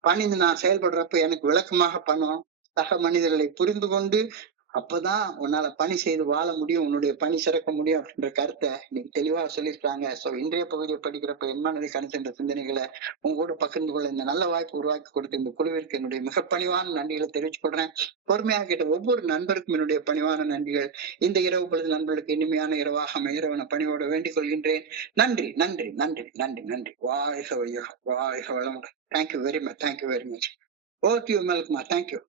பணிந்து நான் செயல்படுறப்ப எனக்கு விளக்கமாக பண்ணும். சக மனிதர்களை புரிந்து கொண்டு அப்பதான் உன்னால பணி செய்து வாழ முடியும், உன்னுடைய பணி சிறக்க முடியும் அப்படின்ற கருத்தை இன்னைக்கு தெளிவா சொல்லியிருக்காங்க. சோ இன்றைய பகுதியை படிக்கிறப்ப என் மனதை கணிக்கின்ற சிந்தனைகளை உங்களோட பகிர்ந்து கொள்ள இந்த நல்ல வாய்ப்பு உருவாக்கி கொடுத்த இந்த குழுவிற்கு என்னுடைய மிக பணிவான நன்றிகளை தெரிவித்துக் கொள்றேன். பொறுமையாக கேட்ட ஒவ்வொரு நண்பருக்கும் என்னுடைய பணிவான நன்றிகள். இந்த இரவு பொழுது நண்பர்களுக்கு இனிமையான இரவாக இறைவன பணியோட வேண்டிக் கொள்கின்றேன். நன்றி நன்றி நன்றி நன்றி நன்றி. வாழ்க வையகம், வாழ்க வளமுடன். Thank you very much. Thank you very much. Over to you மேல்குமார். தேங்க்யூ.